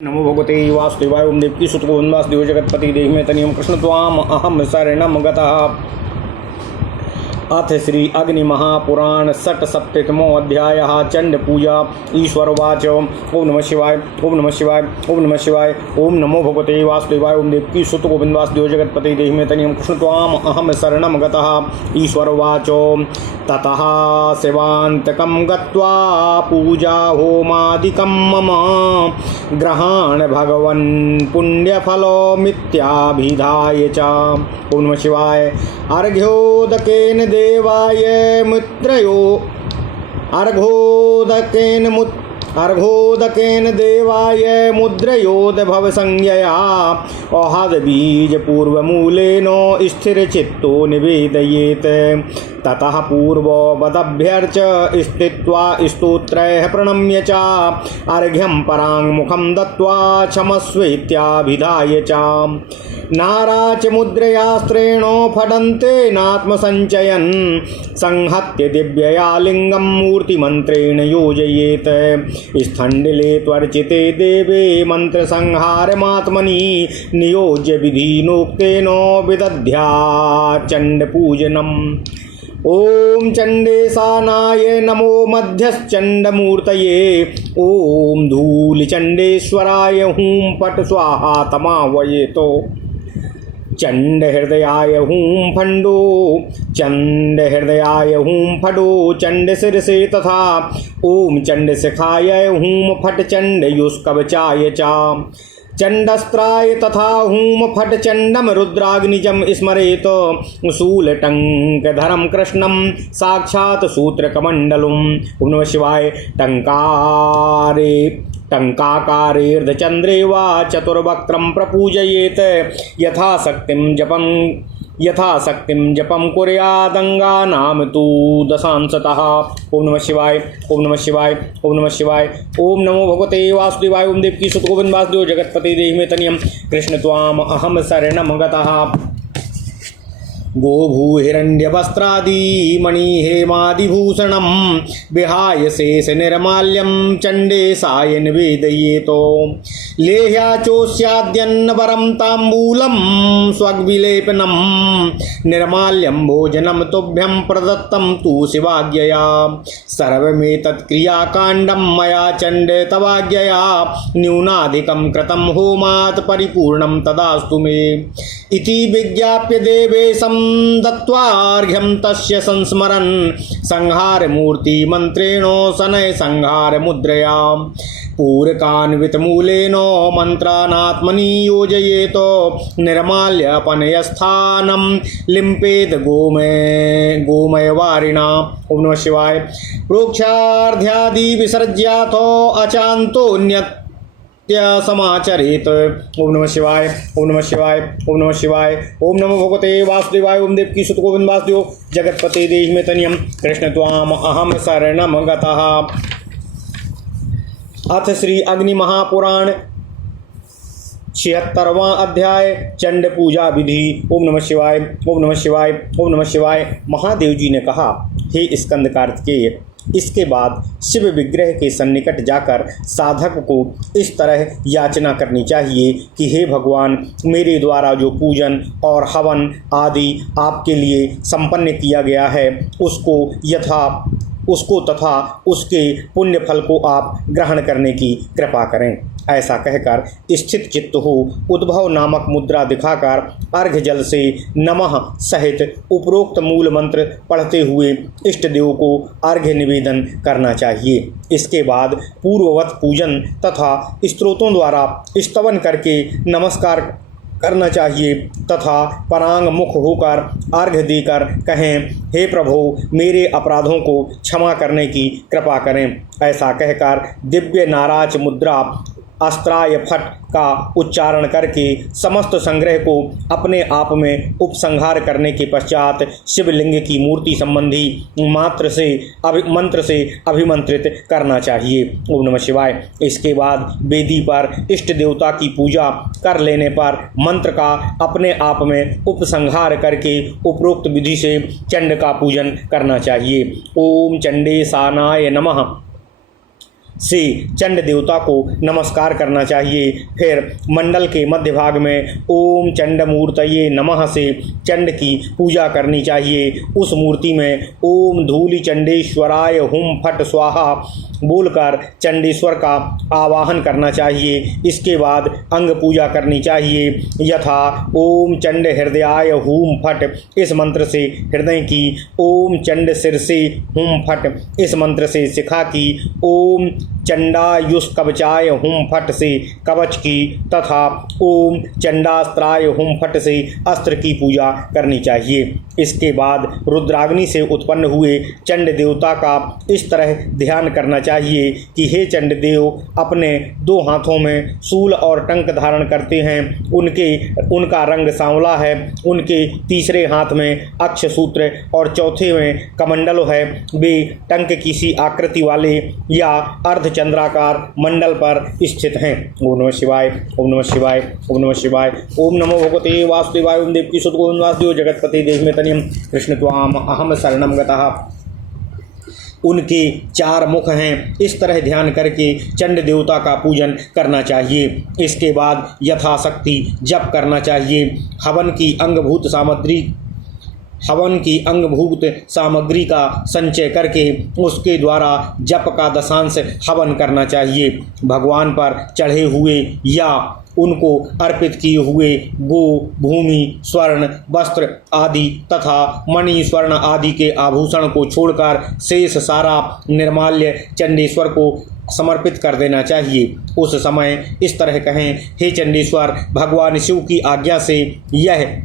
नमो भगवते वासुदेवाय ओम देवकी सुत गोविंद वासुदेव जगतपति देहि में तनियम कृष्ण त्वाम अहम शरणम गतः। अथ श्री अग्नि महापुराण षट सप्तमो अध्याय चंड पूजा। ईश्वरवाच ओम नमः शिवाय ओम नमः शिवाय ओम नमः शिवाय ओम नमो भगवते वासुदेवाय ओम देवकी सुत गोविंद वासुदेव जगतपति देहि में तनियम कृष्ण त्वाम अहम शरणम गतः। ईश्वरवाच ततः शिवान्तकं गत्वा पूजा होमादिकं मम ग्रहाण भगवन् पुण्यफलो मिथ्याभिधाय च। ओम नमः शिवाय। अर्घ्योदकेन देवाय मित्रयो अर्घोदकेन देवाय मुद्रयोदभव संज्ञया औहद पूर्वमूलेनो स्थिरचित्तो निवेदयेत्। ततः पूर्ववदभ्यर्च स्थित्वा स्तोत्रैः प्रणम्य च अर्घ्यं पराङ्मुखं दत्त्वा क्षमस्वेत्याभिधाय च। नाराच मुद्रयास्त्रेणो फडन्तेनात्मसञ्चयन् संहत्य दिव्यया लिङ्गं मूर्तिमन्त्रेण योजयेत्। स्थण्डिले त्वर्चिते देवे मन्त्रसंहारमात्मनि नियोज्य विधिनोक्तेनो विदध्या चण्डपूजनम्। ओम चंडेशानाय नमो मध्यश्चंडमूर्तये ओम धूलिचंडेश्वराय हूं पट स्वाहा तमावयेतो। चंड हृदयाय हूं फंडो चंड हृदयाय हूं फडो चंड शिरसे तथा ओम चंड शिखाय हूं फट चंड युष्कवचाय चा। चंडस्त्राय तथा हूम फट चंडम रुद्राग्निजम स्मरेत शूलटंकधरं कृष्णं साक्षात् सूत्रकमण्डलम्। ओम नमः शिवाय। टंकाकारेर्धचंद्रे वा चतुर्वक्त्रं प्रपूजयेत् यथाशक्तिं जपं कुर्यादंगानां तु दशांशतः। ओम नमः शिवाय ओम नमः शिवाय ओम नमः शिवाय। ओम नमो भगवते वासुदेवाय ओम देवकी सुत गोविंद वासुदेव जगतपति देहि में तनियम कृष्ण त्वाम अहम शरणम गतः। गोभूहिरण्यवस्त्रादि मणिहेमादिभूषणं विहाय शेष निर्माल्यं चण्डेशाय निवेदयेतो। लेह्याचोस्याद्यन्नवरं ताम्बूलं स्वग्विलेपनं निर्माल्यं भोजनं तुभ्यं प्रदत्तं तु शिवाज्ञया। सर्वमेतत्क्रियाकाण्डं मया चण्ड तवाज्ञया न्यूनाधिकं कृतं होमात् परिपूर्णं तदास्तु मे इति विज्ञाप्य देवेशं दत्त्वार्घ्यं तस्य संस्मरन् संहारमूर्तिमन्त्रेणो शनैः संहारमुद्रया पूरकान्वितमूलेनो मन्त्रानात्मनि योजयेतो। निर्माल्यपनयस्थानं लिम्पेद गोमयवारिणा। ओम नमः शिवाय। प्रोक्षार्ध्यादि विसर्ज्यातो अचान्तोऽन्यत् समाचरित। ओम नमः शिवाय ओम नमः शिवाय ओम नमः शिवाय। ओम नमो भगवते वासुदेवाय ओम देवकी सुत गोविंद वासुदेव जगतपते देहि में तनियम कृष्ण त्वाम अहम शरणम गतः। अथ श्री अग्नि महापुराण 76वां अध्याय चंड पूजा विधि। ओम नमः शिवाय ओम नमः शिवाय ओम नमः शिवाय। महादेव जी ने कहा, हे स्कंद कार्तिकेय, इसके बाद शिव विग्रह के सन्निकट जाकर साधक को इस तरह याचना करनी चाहिए कि हे भगवान, मेरे द्वारा जो पूजन और हवन आदि आपके लिए संपन्न किया गया है उसको तथा उसके पुण्य फल को आप ग्रहण करने की कृपा करें। ऐसा कहकर स्थित चित्त हो उद्भव नामक मुद्रा दिखाकर अर्घ जल से नमः सहित उपरोक्त मूल मंत्र पढ़ते हुए इष्ट देव को अर्घ्य निवेदन करना चाहिए। इसके बाद पूर्ववत पूजन तथा स्तोत्रों द्वारा स्तवन करके नमस्कार करना चाहिए तथा परांग मुख होकर अर्घ्य देकर कहें, हे प्रभु, मेरे अपराधों को क्षमा करने की कृपा करें। ऐसा कहकर दिव्य नाराज मुद्रा अस्त्राय फट का उच्चारण करके समस्त संग्रह को अपने आप में उपसंहार करने के पश्चात शिवलिंग की मूर्ति संबंधी मंत्र से अभिमंत्रित करना चाहिए। ओम नमः शिवाय। इसके बाद वेदी पर इष्ट देवता की पूजा कर लेने पर मंत्र का अपने आप में उपसंहार करके उपरोक्त विधि से चंड का पूजन करना चाहिए। ओम चंडेशानाय नमः। से चंड देवता को नमस्कार करना चाहिए। फिर मंडल के मध्य भाग में ओम चंडमूर्तये नमः से चंड की पूजा करनी चाहिए। उस मूर्ति में ओम धूलि चंडेश्वराय हुम फट स्वाहा बोलकर चंडेश्वर का आवाहन करना चाहिए। इसके बाद अंग पूजा करनी चाहिए, यथा ओम चंड हृदयाय हुम फट इस मंत्र से हृदय की, ओम चंड शीर्षे हुम फट इस मंत्र से शिखा की, ओम चंडायुष्कवचाय हुम फट से कवच की तथा ओम चंडास्त्राय हुम फट से अस्त्र की पूजा करनी चाहिए। इसके बाद रुद्राग्नि से उत्पन्न हुए चंड देवता का इस तरह ध्यान करना चाहिए कि हे चंड देव, अपने 2 हाथों में शूल और टंक धारण करते हैं। उनका रंग सांवला है। उनके तीसरे हाथ में अक्ष सूत्र और चौथे में कमंडल है। वे टंक की सी आकृति वाले या अर्धचंद्राकार मंडल पर स्थित हैं। ओम नमः शिवाय, ओम नमः शिवाय, ओम नमः शिवाय। ओम नमो भगवते वासुदेवाय। ओम देवकी सुत गोविंद वासुदेव जगतपति देव तनियम कृष्ण त्वाम अहम शरणम गतः। उनके 4 मुख हैं। इस तरह ध्यान करके चंड देवता का पूजन करना चाहिए। इसके बाद यथाशक्ति जप करना चाहिए। हवन की अंगभूत सामग्री का संचय करके उसके द्वारा जप का दशांश हवन करना चाहिए। भगवान पर चढ़े हुए या उनको अर्पित किए हुए गो, भूमि, स्वर्ण, वस्त्र आदि तथा मणि, स्वर्ण आदि के आभूषण को छोड़कर शेष सारा निर्माल्य चंडेश्वर को समर्पित कर देना चाहिए। उस समय इस तरह कहें, हे चंडेश्वर, भगवान शिव की आज्ञा से यह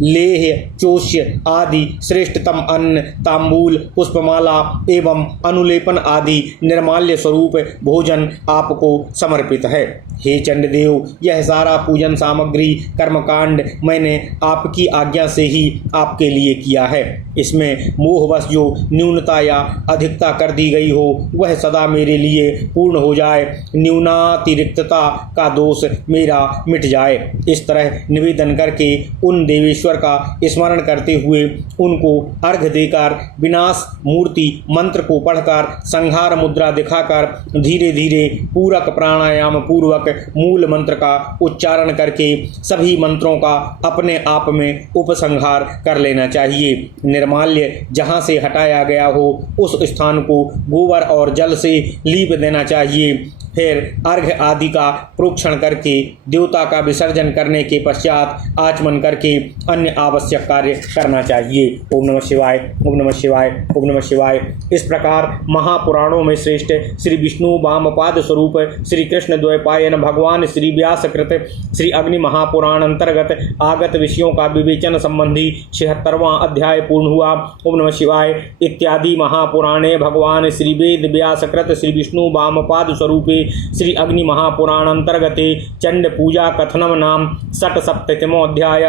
लेह, चोष्य आदि श्रेष्ठतम अन्न, तांबूल, पुष्पमाला एवं अनुलेपन आदि निर्माल्य स्वरूप भोजन आपको समर्पित है। हे चंडदेव, यह सारा पूजन सामग्री कर्मकांड मैंने आपकी आज्ञा से ही आपके लिए किया है। इसमें मोहवश जो न्यूनता या अधिकता कर दी गई हो वह सदा मेरे लिए पूर्ण हो जाए। न्यूनातिरिक्तता का दोष मेरा मिट जाए। इस तरह निवेदन करके उन देवेश्वर का स्मरण करते हुए उनको अर्घ्य देकर विनाश मूर्ति मंत्र को पढ़कर संहार मुद्रा दिखाकर धीरे धीरे पूरक प्राणायाम पूर्वक मूल मंत्र का उच्चारण करके सभी मंत्रों का अपने आप में उपसंहार कर लेना चाहिए। निर्माल्य जहाँ से हटाया गया हो उस स्थान को गोबर और जल से लीप देना चाहिए। फिर अर्घ्य आदि का प्रोक्षण करके देवता का विसर्जन करने के पश्चात आचमन करके अन्य आवश्यक कार्य करना चाहिए। ओम नमः शिवाय, ओम नमः शिवाय, ओम नमः शिवाय। इस प्रकार महापुराणों में श्रेष्ठ श्री विष्णु वामपाद स्वरूप श्री कृष्ण द्वैपायन भगवान श्री व्यास कृत श्री अग्नि महापुराण अंतर्गत आगत विषयों का विवेचन संबंधी 76वां अध्याय पूर्ण हुआ। ओम नमः शिवाय। इत्यादि महापुराणे भगवान श्री वेद व्यास कृत श्री विष्णु वामपाद स्वरूपे श्री अग्नि महापुराण अंतर्गते चंड पूजा कथनम नाम 67वां अध्याय।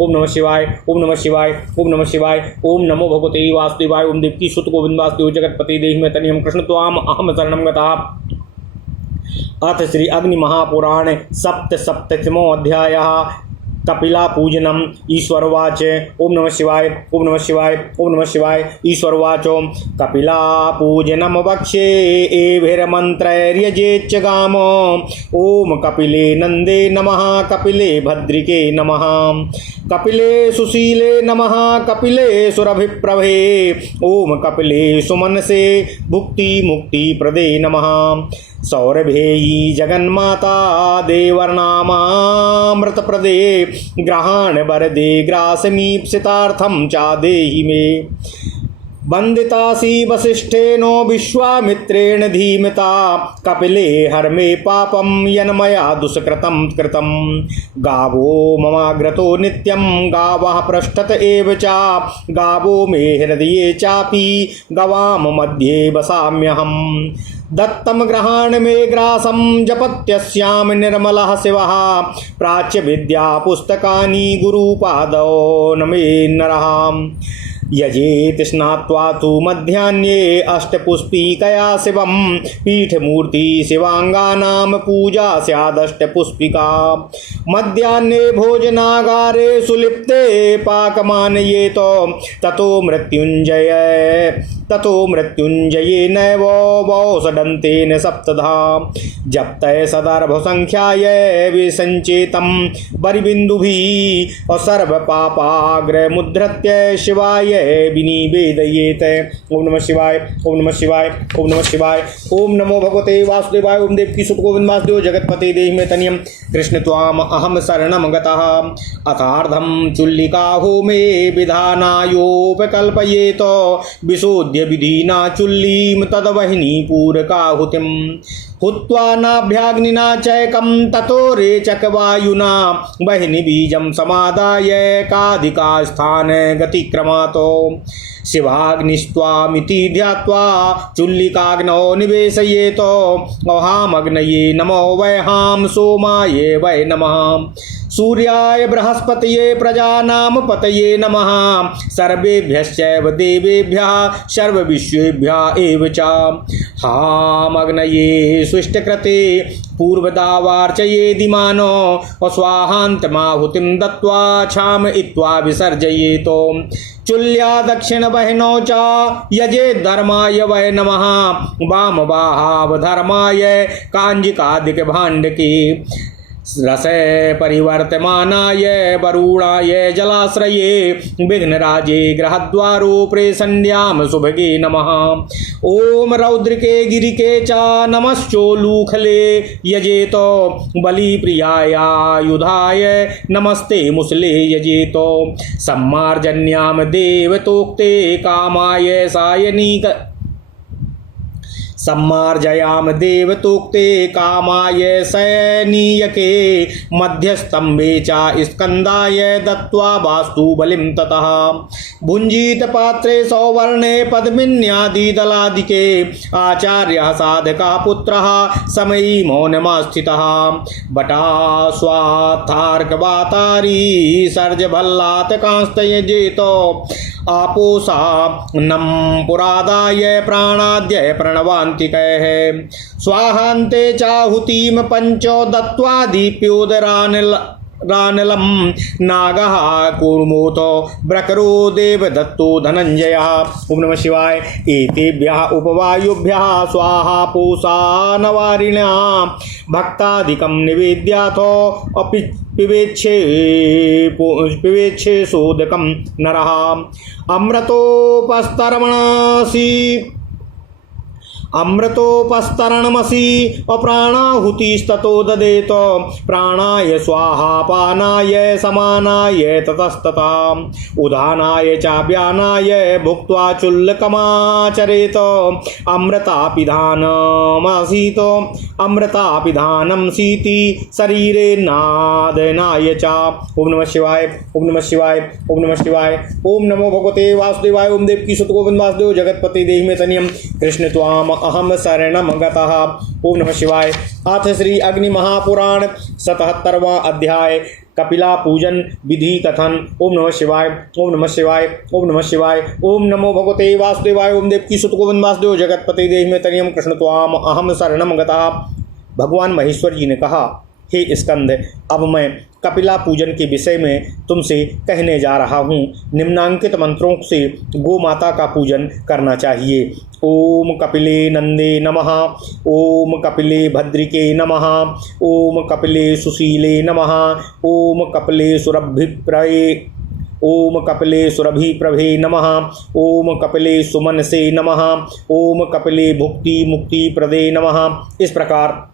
ओम नमः शिवाय, ओम नमः शिवाय, ओम नमः शिवाय। ओम नमो भगवते वासुदेवाय। ओम देवकी सुत गोविंद वासुदेव जगतपति देहि में तनियम कृष्ण त्वाम अहम शरणम गतः। अथ श्री अग्नि महापुराण 67वां अध्याय कपिला पूजनम। ईश्वरवाच। ओम नमः शिवाय, ओम नमः शिवाय, ओम नमः शिवाय। ईश्वरवाचो कपिला पूजनम वक्ष्ये एभिर्मन्त्रैर्यजेच्च गामो। ओम कपिले नंदे नमः, कपिले भद्रिके नमः, कपिले सुशीले नमः, कपिले सुरभिप्रभे। ओम कपिले सुमनसे भुक्ति मुक्ति प्रदे नमः। सौरभेयी जगन्माता देवर्नामामृत प्रदे ग्रहाण वरदे ग्रासमीप्सितार्थम चादेहि मे। वंदितासी वसिष्ठेनो विश्वामित्रेण धीमता कपिले हरमे पापम यन्मया दुष्कृतं कृतं। गावो ममाग्रतो नित्यं गावः पृष्ठत एव च, गावो मे हृदये चापि गवाम मध्ये वसाम्यहम्। दत्तम ग्रहाण मे ग्रासम जपत्यस्याम निर्मलः शिवः। प्राच्य विद्या पुस्तकानि गुरुपादौ नमे नरः। यजेत स्नात्वा तु मध्याह्ने अष्टपुष्पिकया शिवं। पीठमूर्ति शिवांगानां पूजा स्यादष्टपुष्पिका। मध्याह्ने भोजनागारे सुलिप्ते पाकमानयेतो ततो मृत्युंजय ततो मृत्युंजये नैव वौषडन्तेन सप्तधा जप्तय सदर्भ संख्याय विसंचेतं बरिबिन्दुभिः सर्वपापाग्र मुद्रत्य शिवाय विनिवेदयेत। ओम नमः शिवाय, ओम नमः शिवाय, ओम नमः शिवाय। ओम नमो भगवते वासुदेवाय। ओम देवकी सुत गोविंद वासुदेव जगतपते देहि मे तनियम कृष्ण त्वाम अहम शरणम गतः। अथार्धम चुल्लिका होमे विधानायोपकल्पयेत विशोध्य विधिना चुल्लीं तदवहिनी पूरकाहुतिं हुत्वा नाभ्याग्निना चैकं ततो रेचकवायुना वहिनी बीजं समादाय काधिकास्थान गतिक्रमातो शिवाग्निस्त्वामिति ध्यात्वा चुल्लिकाग्नौ निवेशयेत। अहामग्नये नमो वैहां सोमाय वै नमः। सूर्याय बृहस्पतये प्रजानां पतये नमः। सर्वेभ्यश्चैव देवेभ्यः सर्वविश्वेभ्यः एव च। हामग्नये सुष्टकृते पूर्वदावार्चये दिमानो स्वाहान्तमाहुतिं दत्त्वा क्षामयित्वा विसर्जयेत। चुल्या दक्षिण बहिनौ च यजे धर्माय वै नमः। वामबाहावधर्माय काञ्जिकादिक भाण्डके रसे परिवर्तमानाय वरुणाय जलाश्रये विघ्नराजे ग्रहद्वारो प्रेषण्याम शुभगे नमः। ओम रौद्रिके गिरिके च नमश्चोलूखले यजेत बलिप्रियाय आयुधाय नमस्ते मुसले यजेत। सम्मार्जन्याम देवतोक्ते कामाय सायनिक सम्मार्जयाम देवतोक्ते कामाय सैनीयके मध्यस्तंभे च स्कंदाय दत्त्वा वास्तु बलिं ततः। भुंजीत पात्रे सौवर्णे पद्मिन्यादि दलादिके आचार्यः साधकः पुत्रः समयी मौनमास्थितः। बटा स्वाथार्कवातारी सर्जभल्लात कांस्तयजेतो आपोसा नम पुरादाय प्राणाद्य प्रणवान्तिकैः। स्वाहान्ते चाहुतिं पंचो दत्त्वा दीप्योदरानिलं नागः कुर्मोतो ब्रकरो देवदत्तो धनञ्जयः। ओम नमः शिवाय। एतेभ्यः उपवायुभ्यः स्वाहा पूषा नवारिण्या भक्तादिकं निवेद्याथो अपि पिबेच्छे सोदकं नरः। अमृतोपस्तरणमसि अप्राणाहुतिस्ततो ददेत। प्राणाय स्वाहा पानाय समानाय ततस्तथा उदानाय चाव्यानाय भुक्त्वा चुल्लकमाचरेत। अमृतापिधानं सीति शरीरे नादनाय च। ओम नमः शिवाय, ओम नमः शिवाय, ओम नमः शिवाय। ओम नमो भगवते वासुदेवाय। ओम देवकी सुत गोविंद वासुदेव जगतपते देहि मे तनियम कृष्ण त्वाम अहम शरणम गतः। ओम नमः शिवाय। अथ श्री अग्नि महापुराण 77वां अध्याय कपिला पूजन विधि कथन। ओम नमः शिवाय, ओम नमः शिवाय, ओम नमः शिवाय। ओम नमो भगवते वासुदेवाय। ओम देवकी सुत गोविंद वासुदेव जगतपते देहि मे तनियम कृष्ण त्वाम अहम शरणम गतः। भगवान महेश्वर जी ने कहा, हे स्कंद, अब मैं कपिला पूजन के विषय में तुमसे कहने जा रहा हूँ। निम्नांकित मंत्रों से गो माता का पूजन करना चाहिए। ओम कपिले नंदे नमः। ओम कपिले भद्रिके नमः। ओम कपिले सुशीले नमः। ओम कपिले सुरभिप्रभे ओम कपिले सुरभिप्रभे नमः। ओम कपिले सुमनसे नमः। ओम कपिले भुक्ति मुक्ति प्रदे नमः। इस प्रकार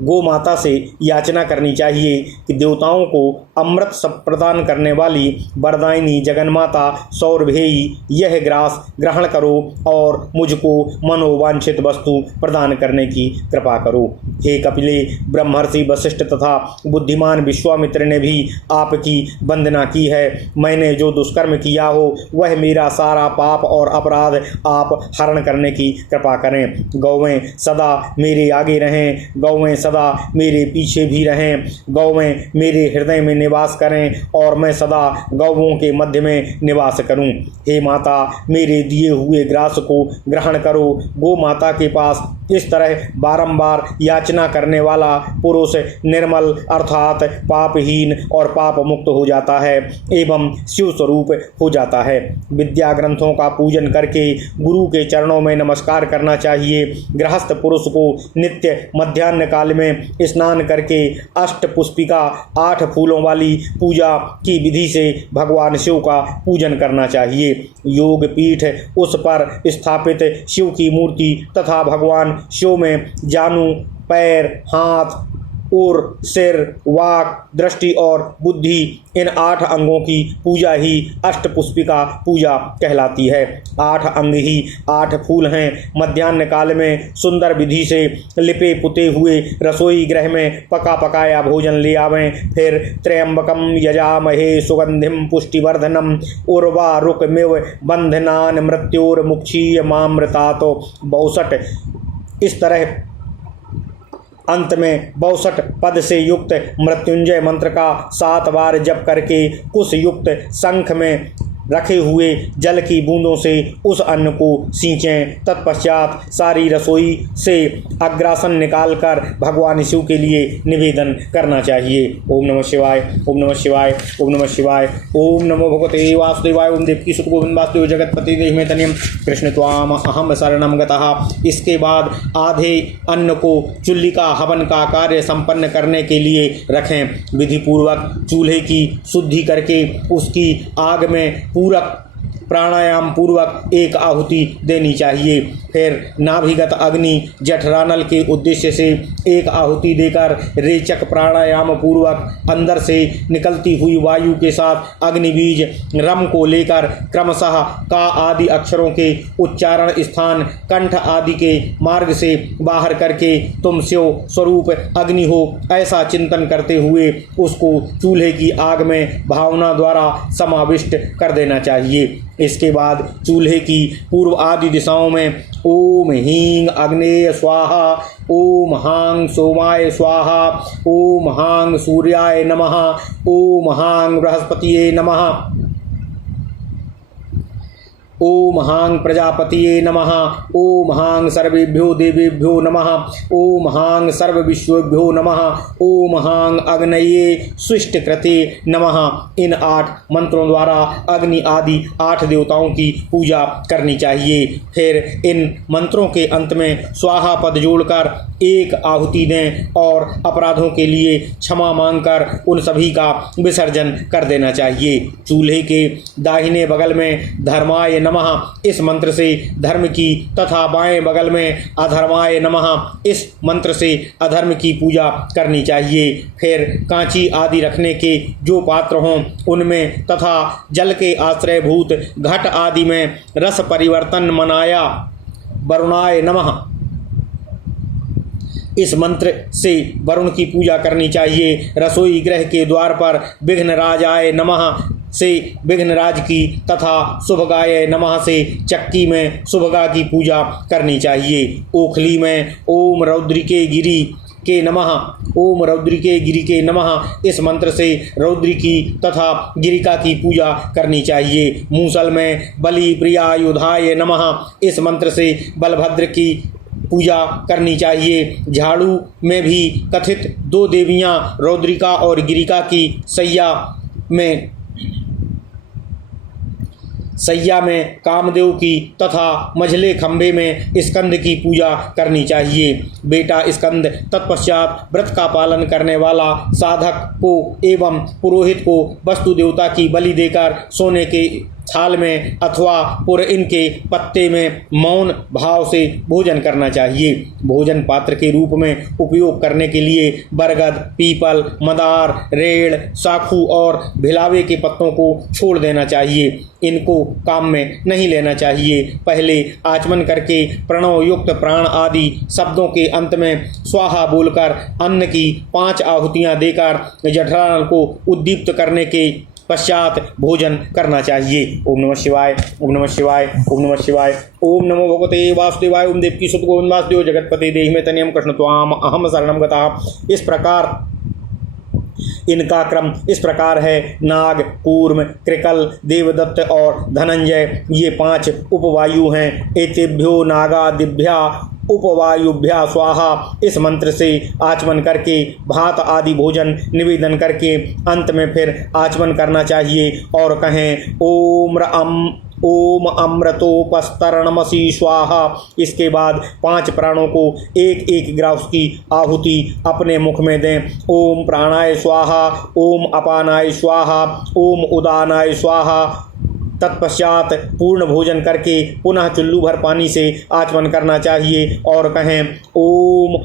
गो माता से याचना करनी चाहिए कि देवताओं को अमृत सब प्रदान करने वाली वरदायिनी जगन्माता सौरभेयी यह ग्रास ग्रहण करो और मुझको मनोवांछित वस्तु प्रदान करने की कृपा करो। हे कपिले, ब्रह्मर्षि वशिष्ठ तथा बुद्धिमान विश्वामित्र ने भी आपकी वंदना की है। मैंने जो दुष्कर्म किया हो वह मेरा सारा पाप और अपराध आप हरण करने की कृपा करें। गौवें सदा मेरे आगे रहें, गौवें सदा मेरे पीछे भी रहें, गौवें मेरे हृदय में निवास करें और मैं सदा गौवों के मध्य में निवास करूं। हे माता, मेरे दिए हुए ग्रास को ग्रहण करो। गो माता के पास इस तरह बारंबार याचना करने वाला पुरुष निर्मल अर्थात पापहीन और पाप मुक्त हो जाता है एवं शिव स्वरूप हो जाता है। विद्या ग्रंथों का पूजन करके गुरु के चरणों में नमस्कार करना चाहिए। गृहस्थ पुरुष को नित्य मध्याह्न काल में स्नान करके अष्टपुष्पिका 8 फूलों वाली पूजा की विधि से भगवान शिव का पूजन करना चाहिए। योग पीठ उस पर स्थापित शिव की मूर्ति तथा भगवान शिव में जानू, पैर, हाथ और सिर, वाक, दृष्टि और बुद्धि इन 8 अंगों की पूजा ही अष्टपुष्पिका पूजा कहलाती है। 8 अंग ही 8 फूल हैं। मध्याह्न काल में सुंदर विधि से लिपे पुते हुए रसोई गृह में पका पकाया भोजन ले आवें। फिर त्र्यंबकम यजामहे सुगंधिम पुष्टिवर्धनम उर्वारुकमिव बंधनान मृत्योर्मुक्षीय मामृतातो 62 इस तरह अंत में 62 पद से युक्त मृत्युंजय मंत्र का 7 बार जप करके कुश युक्त शंख में रखे हुए जल की बूंदों से उस अन्न को सींचें। तत्पश्चात सारी रसोई से अग्रासन निकालकर भगवान शिव के लिए निवेदन करना चाहिए। ओम नमः शिवाय, ओम नमः शिवाय, ओम नमः शिवाय, ओम नमो भगवते वासुदेवाय, ओम देवकी सुत गोविंद वासुदेव जगतपति देहि तनियम कृष्ण त्वाम अहम शरणम गतः। इसके बाद आधे अन्न को चुल्ली का हवन का कार्य संपन्न करने के लिए रखें। विधि पूर्वक चूल्हे की शुद्धि करके उसकी आग में पूरक प्राणायाम पूर्वक एक आहुति देनी चाहिए। फिर नाभिगत अग्नि जठरानल के उद्देश्य से एक आहुति देकर रेचक प्राणायाम पूर्वक अंदर से निकलती हुई वायु के साथ अग्निबीज रम को लेकर क्रमशः का आदि अक्षरों के उच्चारण स्थान कंठ आदि के मार्ग से बाहर करके तुम शिव स्वरूप अग्नि हो ऐसा चिंतन करते हुए उसको चूल्हे की आग में भावना द्वारा समाविष्ट कर देना चाहिए। इसके बाद चूल्हे की पूर्व आदि दिशाओं में ओम हींग अग्नेय स्वाहा, ओम हांग सोमाय स्वाहा, ओम हांग सूर्याय नमः, ओम हांग बृहस्पतिये नमः, ओम हांग प्रजापतिये नमः, ओम हांग सर्वेभ्यो देवेभ्यो नमः, ओम हांग सर्व विश्वेभ्यो नमः, ओम हांग अग्नये सुष्टकृते नमः। इन 8 मंत्रों द्वारा अग्नि आदि 8 देवताओं की पूजा करनी चाहिए। फिर इन मंत्रों के अंत में स्वाहा पद जोड़कर एक आहुति दें और अपराधों के लिए क्षमा मांगकर उन सभी का विसर्जन कर देना चाहिए। चूल्हे के दाहिने बगल में धर्माय नमः इस मंत्र से धर्म की तथा बाएं बगल में अधर्माय नमः इस मंत्र से अधर्म की पूजा करनी चाहिए। फिर कांची आदि रखने के जो पात्र हों उनमें तथा जल के आश्रयभूत घट आदि में रस परिवर्तन मनाया वरुणाय नमः इस मंत्र से वरुण की पूजा करनी चाहिए। रसोई गृह के द्वार पर विघ्नराजाय नमः से विघ्नराज की तथा शुभगाय नमः से चक्की में शुभगा की पूजा करनी चाहिए। ओखली में ओम रौद्रिके गिरी के नमः, ओम रौद्रिके गिरी के नमः इस मंत्र से रौद्री की तथा गिरिका की पूजा करनी चाहिए। मूसल में बलि प्रियायुधाय नमः इस मंत्र से बलभद्र की पूजा करनी चाहिए। झाड़ू में भी कथित 2 देवियाँ रौद्रिका और गिरिका की सैया में कामदेव की तथा मझले खंभे में स्कंद की पूजा करनी चाहिए। बेटा स्कंद तत्पश्चात व्रत का पालन करने वाला साधक को एवं पुरोहित को वस्तु देवता की बलि देकर सोने के थाल में अथवा पुरइन के पत्ते में मौन भाव से भोजन करना चाहिए। भोजन पात्र के रूप में उपयोग करने के लिए बरगद, पीपल, मदार, रेड़, साखू और भिलावे के पत्तों को छोड़ देना चाहिए। इनको काम में नहीं लेना चाहिए। पहले आचमन करके प्रणव युक्त प्राण आदि शब्दों के अंत में स्वाहा बोलकर अन्न की 5 आहुतियाँ देकर जठरानल को उद्दीप्त करने के पश्चात भोजन करना चाहिए। ओम नमः शिवाय, ओम नमः शिवाय, ओम नमः शिवाय, ओम नमो भगवते वासुदेवाय, ओम देवकी सुत गोविंद वासुदेव जगतपति देहि में तनियम कृष्ण त्वाम अहम शरणम गतः। इस प्रकार इनका क्रम इस प्रकार है। नाग, कूर्म, कृकल, देवदत्त और धनंजय ये 5 उपवायु हैं। एतेभ्यो नागादिभ्या उपवायुभ्या स्वाहा इस मंत्र से आचमन करके भात आदि भोजन निवेदन करके अंत में फिर आचमन करना चाहिए और कहें ओम अमृतोपस्तरणमसि स्वाहा। इसके बाद 5 प्राणों को एक एक ग्रास की आहुति अपने मुख में दें। ओम प्राणाय स्वाहा, ओम अपानाय स्वाहा, ओम उदानाय स्वाहा। तत्पश्चात पूर्ण भोजन करके पुनः चुल्लू भर पानी से आचमन करना चाहिए और कहें ओम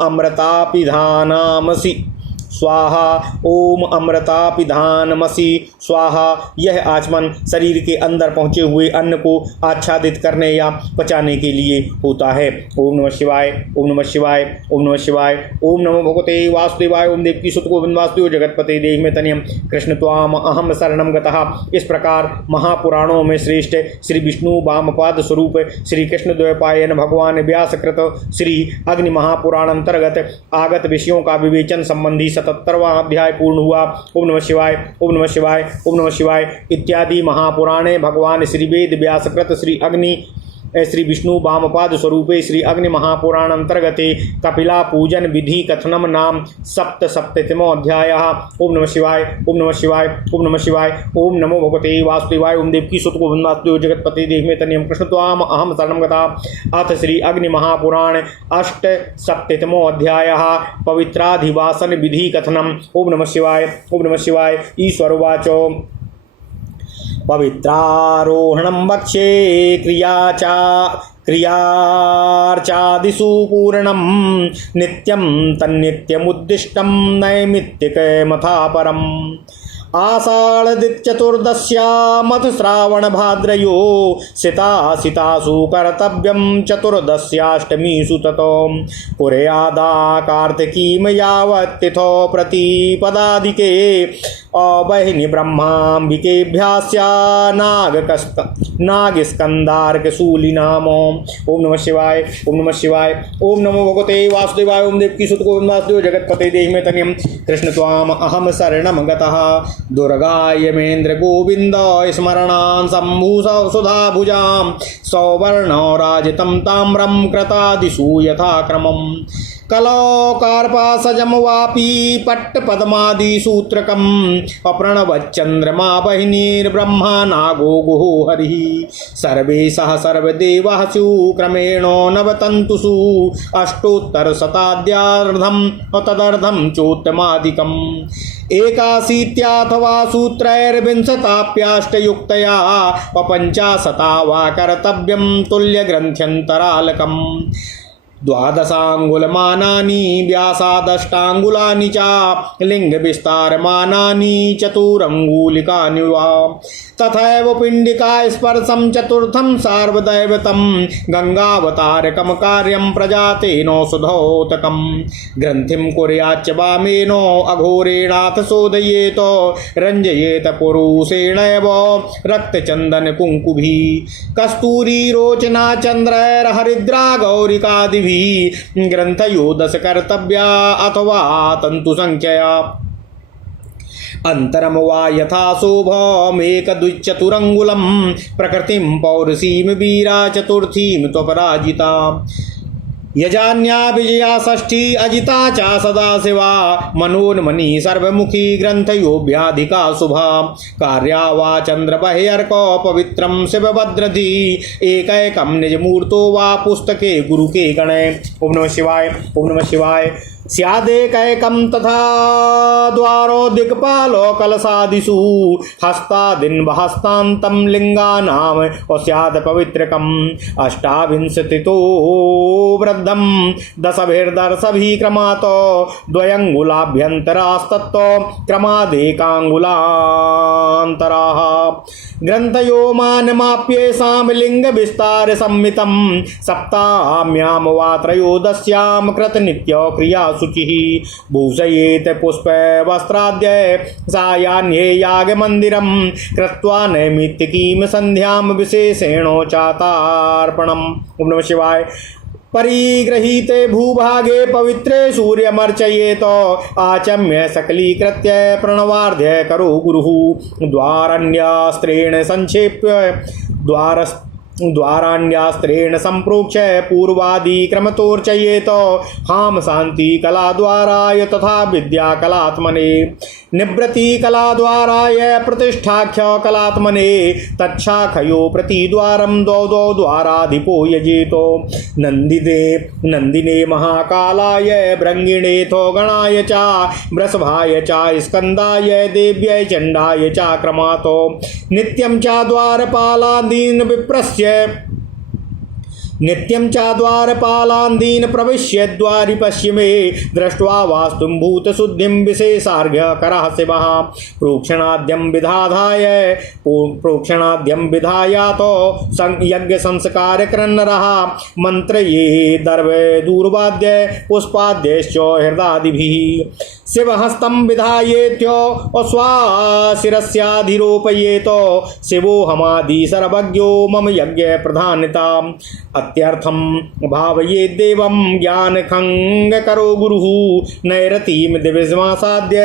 अमृतापिधानामसि स्वाहा, ओम अमृतापिधानमसि स्वाहा। यह आचमन शरीर के अंदर पहुँचे हुए अन्न को आच्छादित करने या पचाने के लिए होता है। ओम नमः शिवाय, ओम नमः शिवाय, ओम नमः शिवाय। ओम नमो भगवते वासुदेवाय। ओम देवकी सुत गोविंद वासुदेव जगतपते देहि तनियम कृष्ण त्वाम अहम शरणम गतः। इस प्रकार महापुराणों में श्रेष्ठ श्री विष्णु वामपाद स्वरूप श्री कृष्ण द्वैपायन भगवान व्यासकृत श्री अग्नि महापुराण अंतर्गत आगत विषयों का विवेचन संबंधी 77वां अध्याय पूर्ण हुआ। ओम नमः शिवाय, ओम नमः शिवाय, ओम नमः शिवाय इत्यादि महापुराणे भगवान श्री वेद व्यासकृत श्री विष्णु वामपाद स्वरूपे श्री अग्नि महापुराण अंतर्गते कपिला पूजन विधि कथनम नाम सप्तमो अध्याय। ओम नमः शिवाय, ओम नमः शिवाय, ओम नमः शिवाय। ओम नमो भगवते वासुदेवाय। ओम देवकी सुत गोविंद वासुदेव जगतपते देहि तनियम कृष्ण त्वाम अहम शरणम गतः। अथ श्री अग्नि महापुराण सप्तमो अध्याय पवित्राधिवासन विधि कथनम। ओम नमः शिवाय, ओम नमः शिवाय। ईश्वरोवाच पवित्रारोहणं वक्षे क्रियार्चादिषु पूर्णं नित्यं तन्नित्यमुद्दिष्टं नैमित्तिकमथा परम्। आषाढ़चतुर्दश्यामथ श्रावण भाद्रयो सितासु कर्तव्यं चतुर्दश्याष्टमीषु ततो कुर्यादा कार्तिकीं यावत्तिथो प्रतिपदादिके अवहिनी ब्रह्माम्बिकेभ्यास्या नागस्कंदार्कशूलिनाम। ओम नमः शिवाय, ओम नमः शिवाय। ओम नमो भगवते वासुदेवाय। ओम देवकी सुत गोविंद वासुदेव जगतपते देहि तनियम कृष्ण त्वाम अहम शरणम गतः। दुर्गा यमेन्द्र गोविंद स्मरणान् शम्भु सुधाभुजां सौवर्णो राजितं ताम्रं कृतादिषु यथाक्रमम्। कलौकार्पासजं वापी पट्टपद्मादिसूत्रकम् अप्रणवच्चन्द्रमा बहिनीर्ब्रह्मा नागो गुहो हरिः। सर्वे सह सर्वदेवाः क्रमेण नवतन्तुषु अष्टोत्तरशताद्यार्धं तदर्धं चोत्तमादिकम्। 81 सूत्रैर्विंशताप्याष्टयुक्तया पञ्चाशता वा कर्तव्यं तुल्यग्रन्थ्यन्तरालकम्। 12 व्यासादष्टाङ्गुलानि च लिङ्गविस्तारमानानि चतुरङ्गुलिकानि वा। तथैव पिण्डिका स्पर्शं चतुर्थं सार्वदैवतं गंगावतारकं कार्यं प्रजातेनोषधोतकं। ग्रन्थिं कुर्याच्च वामेनो अघोरेणाथ शोधयेत रञ्जयेत पुरुषेणैव रक्तचन्दनकुङ्कुभिः कस्तूरी रोचना चन्द्रैर्हरिद्रा गौरिकादिभिः ग्रन्थयो 10 कर्तव्या अथवा तन्तुसंख्यया। अंतरम वा यथा शोभमेकद्विचतुरङ्गुलं प्रकृतिं पौरुषीं वीरा चतुर्थीं त्वपराजिता। यजान्या विजया षष्ठी अजिता च सदाशिवा मनोन्मनी सर्वमुखी ग्रंथयोऽभ्याधिका शुभा। कार्या वा चंद्रबह्यर्को पवित्रं शिवभद्रधी एकैकं निजमूर्तो वा पुस्तके गुरुके गणे। ओम नमः शिवाय, ओम नमः शिवाय। स्यादेकैकं तथा द्वारो दिक्पालो कलशादिषु हस्तादिन्वहस्तान्तं लिङ्गानां स्यात् पवित्रकम्। 28 वृद्धं 10 क्रमात् द्वयङ्गुलाभ्यन्तरास्तत्तो क्रमादेकाङ्गुलान्तराः। ग्रन्थयो मानमाप्येषां लिङ्गविस्तारसंमितं सप्ताम्यां वा त्रयोदश्यां कृतनित्यो क्रिया शुचिः। भूषयेत पुष्प वस्त्राद्य सायान्ये यागमन्दिरं कृत्वा नैमित्तिकीं संध्यां विशेषेणोचातार्पणम्। ओम नमः शिवाय। परिगृहीते भूभागे पवित्रे सूर्यमर्चयेत आचम्य सकलीकृत्य प्रणवार्ध्य करो गुरुः। द्वारण्यस्त्रेण संक्षेप्य द्वाराण्यस्त्रेण संप्रोक्ष्य पूर्वादि क्रमतोर्चयेत हाम शांति कला द्वाराय तथा विद्या कलात्मने निवृत्ति कला द्वाराय प्रतिष्ठाख्य कलात्मने तच्छाखयो प्रतिद्वारं द्वौ द्वौ द्वाराधिपो यजेतो नंदिने महाकालाय भृंगिणेथो गणाय च वृषभाय च स्कंदाय देव्यै चंडाय च क्रमातो नित्यं च द्वारपालादीन विप्रस्य नित्यं च द्वारपालान्दीन प्रविश्य द्वारि पश्चिमे दृष्ट्वा वास्तुं भूतशुद्धिं विशेषार्घ्यकरः शिवः प्रोक्षणाद्यं विधायातो यज्ञसंस्कारकृन्नरः मन्त्रये दर्वे दूर्वाद्य पुष्पाद्यश्च हृदादिभिः शिवहस्तं विधायेत्यो स्वाशिरस्याधिरोपयेत शिवोऽहमादि सर्वज्ञो मम यज्ञप्रधानताम् अत्यर्थं भावयेद्देवं ज्ञानखङ्गकरो गुरुः नैरतीं दिविजमासाद्य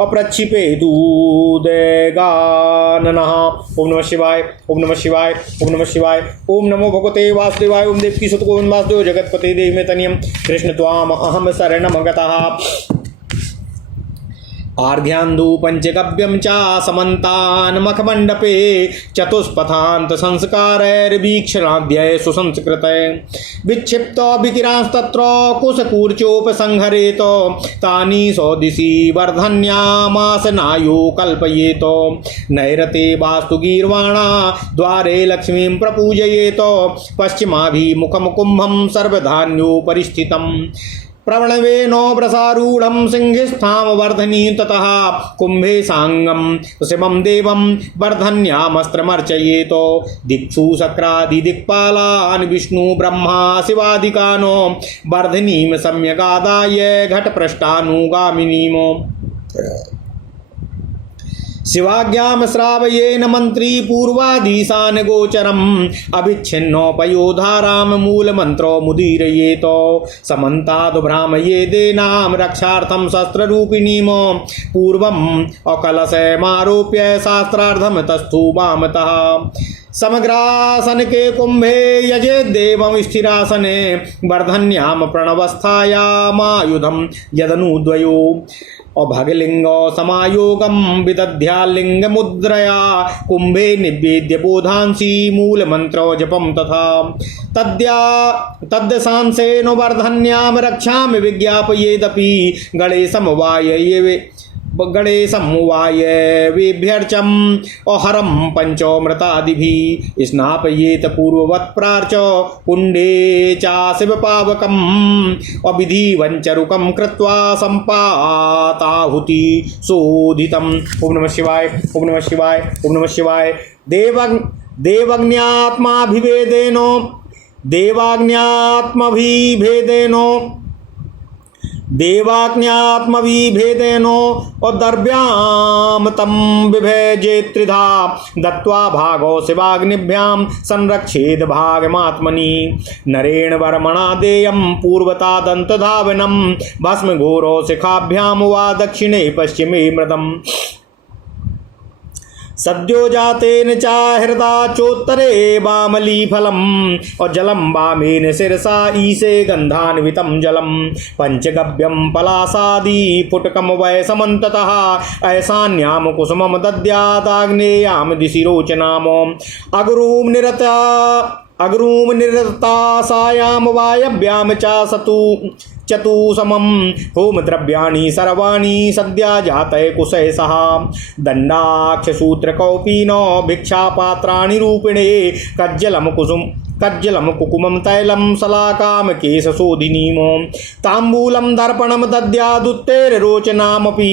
अप्रक्षिपेदूदगाननः। ओम नमः शिवाय ओम नमः शिवाय ओम नमः शिवाय ओम नमो भगवते वासुदेवाय ओम देवकी सुतगोविंद वासुदेव जगत्पते देहि मे तनियं कृष्ण त्वाम अहम शरणं गतः। आर्घ्यान्दु पंचगव्यं च समन्तान् मखमण्डपे चतुष्पथान्त संस्कारैर्वीक्षणाद्य सुसंस्कृतै विक्षिप्तो विकिरांस्तत्र कुशकूर्चोपसंहरेत तानि सौदिशि वर्धन्यामासनायो कल्पयेत नैरते वास्तुगीर्वाणा द्वारे लक्ष्मीं प्रपूजयेत पश्चिमाभिमुखं कुम्भं सर्वधान्योपरिस्थितम् प्रवणवेनो व्रसारूढ़ं सिंहस्थाम वर्धनी ततः कुंभे सांगम शिवं देवं वर्धन्यामस्त्रमर्चयेत दिक्षु शक्रादि दिक्पालान् विष्णु ब्रह्मा शिवादिकानो वर्धनीं सम्यगादाय घटपृष्ठानुगामिनीम् शिवाज्ञां श्रावयेन मंत्री पूर्वाधीशान गोचरम अभिच्छिन्नोपयोधाराम मूलमंत्रो मुदीरयेत समन्ताद् भ्रामयेदेनां रक्षार्थं शस्त्ररूपिणीम पूर्वम् अकलशमारोप्य शास्त्रार्धं तस्थु वामतः समग्रासन के कुंभे यजेदेवं स्थिरासने वर्धन्याम प्रणवस्थायामायुधं यदनुद्वयो अभगलिंग समायोगम विदध्यालिंग मुद्रया कुंभे निवेद्य बोधांसी मूल मंत्र जपम तथा तद्दशांसेन वर्धन्याम रक्षाम विज्ञापयेदपि गणेशं वाय वेभ्यर्चम अहरम पंचोमृतादिभिः स्नापयेत पूर्ववत् प्रार्च कुंडे चा शिवपावकम् अविधिवञ्चरुकं कृत्वा सम्पाताहुति शोधितम्। ओम नमः शिवाय ओम नमः शिवाय ओम नमः शिवाय। देवाज्ञात्मभिभेदेनो द्रव्याम तम विभेजे त्रिधा दत्वा भागो शिवाग्निभ्यां संरक्षेद भागमात्मनि नरेण वर्मणा देयं पूर्वता दन्तधावनं भस्म घोरो शिखाभ्यां वा दक्षिणे पश्चिमे मृदम् सद्यो जातेन चा हृदा चोत्तरे वामलीफलम् और जलम वामेन शिरसा ईशे गंधान्वितं जलम पंचगव्यं पलासादि फुटकम वै समन्ततः ऐसान्याम कुसुमं दद्यादाग्नेयाम दिशि रोचनाम अगरूम निरतासायाम वायव्याम चा सतु चतुसमं होम द्रव्याणि सर्वाणि सद्या जातय कुशयसः दंडाक्षसूत्र कौपीनो भिक्षापात्राणि रूपिणे कज्जलं कुकुमं तैलं शलाकाम केशशोधिनीम ताम्बूलं दर्पणं दद्यादुत्तैर्रोचनामपि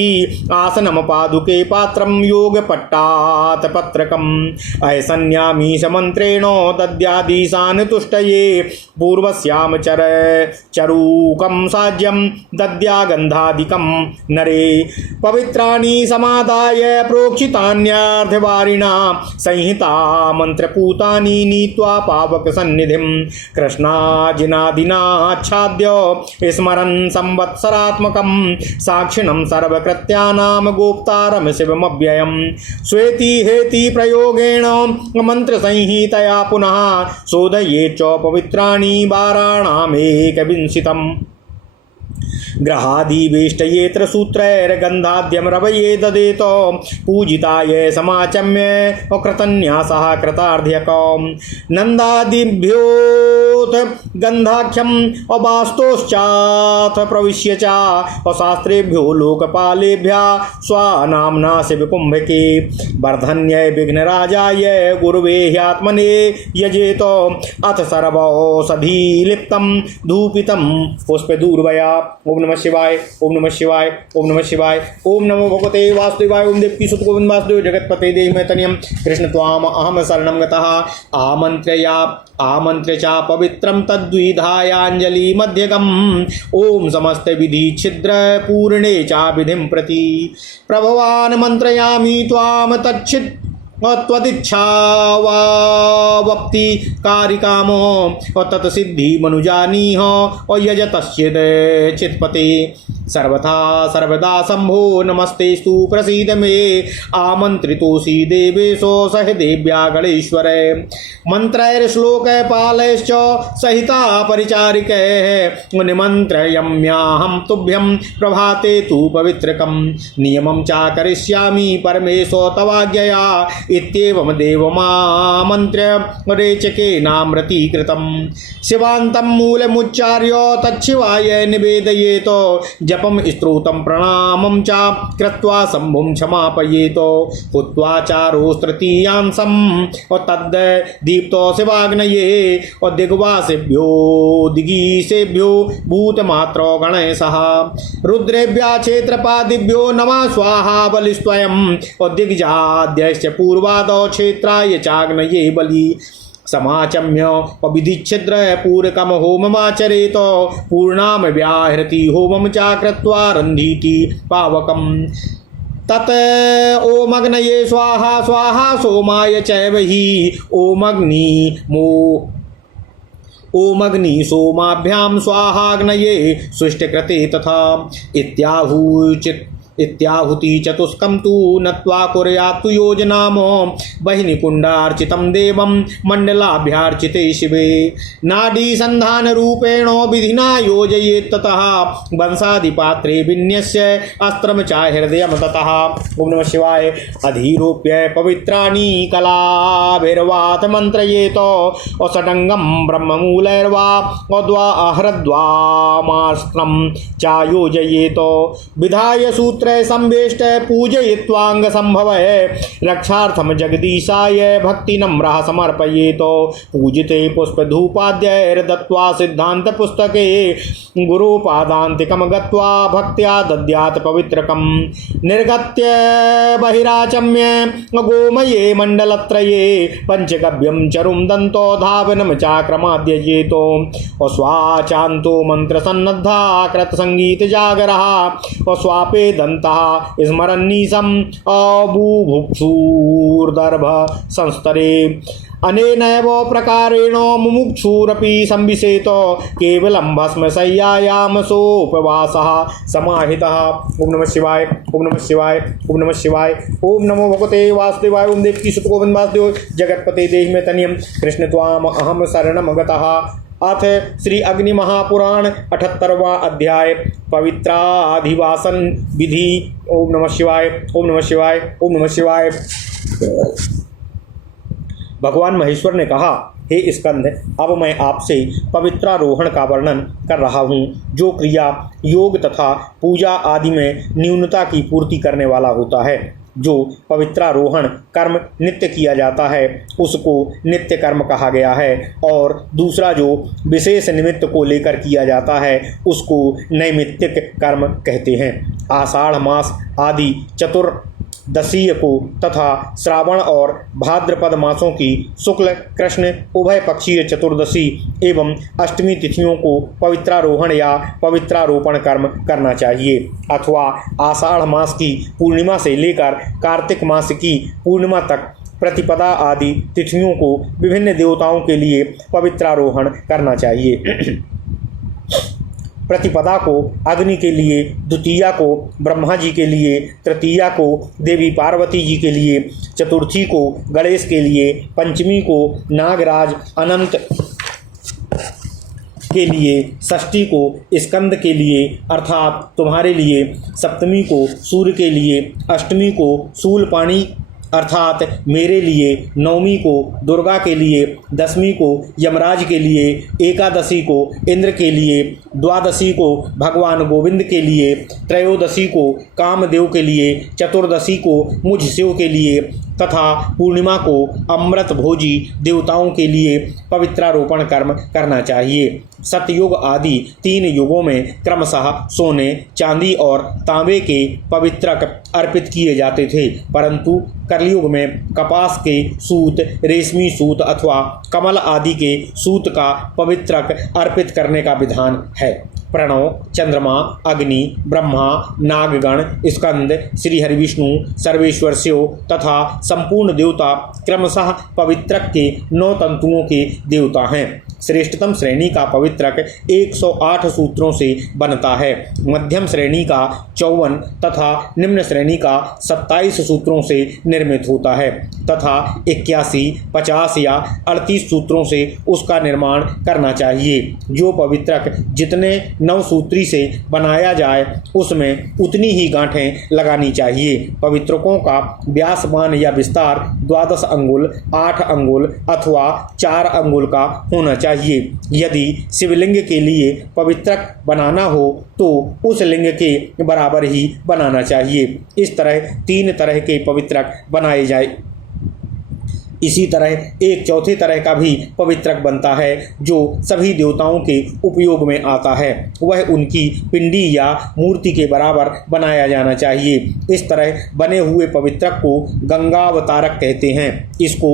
आसनं पादुके पात्रं योगपट्टात् पत्रकम् ऐसन्यामीश मन्त्रेण दद्यादीशान् तुष्टये पूर्वस्यां चरूकं साज्यं दद्यागन्धादिकं नरे पवित्राणि समादाय प्रोक्षितान्यार्धवारिणा संहिता मन्त्रपूतानि नीत्वा पावक सन्निधिं कृष्णाजिनादिनाच्छाद्य स्मरन् संवत्सरात्मकं साक्षिणं सर्वकृत्यानां गोप्तारं शिवमव्ययं स्वेति हेति प्रयोगेण मंत्रसंहितया पुनः शोधये च पवित्राणि वाराणामेकविंशितम् ग्रहादिवेष्टयेत्र सूत्रैर्गन्धाद्यं रवये ददेत पूजिताय समाचम्य कृतन्यासः कृतार्ध्यकम् नन्दादिभ्योऽथ गन्धाख्यम् अवास्तोश्चाथ प्रविश्य च अशास्त्रेभ्यो लोकपालेभ्यः स्वनाम्ना शिवकुम्भके वर्धन्यै विघ्नराजाय गुरुवे ह्यात्मने यजेत अथ सर्वौषधिलिप्तं धूपितं पुष्पदूर्वया। ओम नमः शिवाय, ओम नमः शिवाय, ओम नमः शिवाय, ओम नमो भगवते वासुदेवाय, ओम देवकी सुत गोविंद वासुदेव जगत्पते देहि मे तनियं कृष्ण त्वाम अहम शरणं गतः आमन्त्र्य च पवित्रं तद्विधायाञ्जलि मध्यगम् ओम समस्त विधि छिद्र पूर्णे च विधिं प्रति प्रभवान् मन्त्रयामि त्वाम तच्छित् त्वदिच्छावाप्ति कारिकामो तत्सिद्धि मनुजानीह यजतश्चिद चित्पते सर्वथा सर्वदा शंभो नमस्तेस्तु प्रसीद मे आमन्त्रितोऽसि देवेशो सह देव्या गणेश्वर मंत्रैर्श्लोक पालैश्च सहिता परिचारिकैः निमन्त्रयाम्यहं तुभ्यं प्रभाते तु पवित्रकं नियमं चाकरिष्यामि परमेशो तवाज्ञया इत्येवं देवमामन्त्र्य रेचकेनामृतीकृतं शिवान्तं मूलमुच्चार्य तच्छिवाय निवेदयेत जपं स्तोत्रं प्रणामं च कृत्वा शम्भुं क्षमापयेत हुत्वाचारोस्तृतीयांसं तद् दीप्तो शिवाग्नये दिग्वासेभ्यो दिगीसेभ्यो भूतमात्रो गणेशः रुद्रेभ्यः क्षेत्रपादिभ्यो नमः स्वाहा बलिस्त्वयं दिग्जाद्यश्च पूर्वादौ क्षेत्राय चाग्नये बलि समाचम्य विधिच्छिद्र पूरकम होममाचरेत पूर्णाम व्याहृति होमं च कृत्वा रन्धीति पावकम् तत् ओमग्नये स्वाहा स्वाहा सोमाय चैव हि ओमग्नि सोमाभ्यां स्वाहाग्नये सुष्टकृते तथा इत्याहुति चतुष्कं तु नत्वा कुर्यात्तु योजनामो बहिनिकुण्डार्चितं देवं मण्डलाभ्यार्चिते शिवे नाडी संधान रूपेण विधिना योजयेत् ततः वंशादिपात्रे विन्यस्य अस्त्रं च हृदयं ततः। ओम नमः शिवाय। अधीरोप्य पवित्राणि कलाभिर्वात मन्त्रयेत अषडङ्गं ब्रह्ममूलैर्वा हृद्वामास्त्रं च योजयेत विधाय सूत्र संवेष्ट पूजयित्वांग संभव रक्षार्थम जगदीशाय भक्ति नम्रः समर्पयेत पूजिते पुष्प धूपाद्य दत्वा सिद्धांत पुस्तके गुरुपादान्तिकं गत्वा भक्त्या दद्यात् पवित्रकं निर्गत्य बहिराचम्य गोमये मण्डलत्रये पंचगव्यं चरुं दन्तो धावनं चाक्रमाद्यजेत अस्वाचान्तो मंत्रसन्नद्धा कृतसंगीत जागरः अस्वापे दन्तः स्मरन्नीशम् अबुभुक्षुर्दर्भ संस्तरे अनेनैव प्रकारेण मुमुक्षुरपि संविशेत केवलं भस्मशय्यायां सोपवासः समाहितः। ओम नमः शिवाय, ओम नमः शिवाय, ओम नमः शिवाय, ओम नमो भगवते वासुदेवाय, ओम देवकी सुत गोविंद वासुदेव जगत्पते देहि मे तनियं कृष्ण त्वाम अहम शरणं गतः। अथ श्री अग्नि महापुराण 78वां अध्याय पवित्राधिवासन विधि। ओम नमः शिवाय, ओम नमः शिवाय, ओम नमः शिवाय। भगवान महेश्वर ने कहा, हे स्कंद, अब मैं आपसे पवित्रारोहण का वर्णन कर रहा हूँ, जो क्रिया योग तथा पूजा आदि में न्यूनता की पूर्ति करने वाला होता है। जो पवित्रारोहण कर्म नित्य किया जाता है उसको नित्य कर्म कहा गया है, और दूसरा जो विशेष निमित्त को लेकर किया जाता है उसको नैमित्तिक कर्म कहते हैं। आषाढ़ मास आदि चतुर्दशीय को तथा श्रावण और भाद्रपद मासों की शुक्ल कृष्ण उभय पक्षीय चतुर्दशी एवं अष्टमी तिथियों को पवित्रारोहण या पवित्रारोपण कर्म करना चाहिए, अथवा आषाढ़ मास की पूर्णिमा से लेकर कार्तिक मास की पूर्णिमा तक प्रतिपदा आदि तिथियों को विभिन्न देवताओं के लिए पवित्रारोहण करना चाहिए। प्रतिपदा को अग्नि के लिए, द्वितीया को ब्रह्मा जी के लिए, तृतीया को देवी पार्वती जी के लिए, चतुर्थी को गणेश के लिए, पंचमी को नागराज अनंत के लिए, षष्ठी को स्कंद के लिए अर्थात तुम्हारे लिए, सप्तमी को सूर्य के लिए, अष्टमी को शूलपाणी अर्थात मेरे लिए, नवमी को दुर्गा के लिए, दसवीं को यमराज के लिए, एकादशी को इंद्र के लिए, द्वादशी को भगवान गोविंद के लिए, त्रयोदशी को कामदेव के लिए, चतुर्दशी को मुझ शिव के लिए तथा पूर्णिमा को अमृत भोजी देवताओं के लिए पवित्रारोपण कर्म करना चाहिए। सतयुग आदि 3 युगों में क्रमशः सोने, चांदी और तांबे के पवित्रक अर्पित किए जाते थे, परंतु कलयुग में कपास के सूत, रेशमी सूत अथवा कमल आदि के सूत का पवित्रक अर्पित करने का विधान है। प्रणव, चंद्रमा, अग्नि, ब्रह्मा, नागगण, स्कंद, श्री हरिविष्णु, सर्वेश्वर शिव तथा संपूर्ण देवता क्रमशः पवित्रक के 9 तंतुओं के देवता हैं। श्रेष्ठतम श्रेणी का पवित्रक 108 सूत्रों से बनता है, मध्यम श्रेणी का 54 तथा निम्न श्रेणी का 27 सूत्रों से निर्मित होता है तथा 81, 50 या 38 सूत्रों से उसका निर्माण करना चाहिए। जो पवित्रक जितने 9 सूत्री से बनाया जाए उसमें उतनी ही गांठें लगानी चाहिए। पवित्रकों का व्यासमान या विस्तार 12 अंगुल, 8 अंगुल अथवा 4 अंगुल का होना चाहिए। यदि शिवलिंग के लिए पवित्रक बनाना हो तो उस लिंग के बराबर ही बनाना चाहिए। इस तरह 3 तरह के पवित्रक बनाए जाए। इसी तरह एक चौथे तरह का भी पवित्रक बनता है जो सभी देवताओं के उपयोग में आता है। वह उनकी पिंडी या मूर्ति के बराबर बनाया जाना चाहिए। इस तरह बने हुए पवित्रक को गंगावतारक कहते हैं। इसको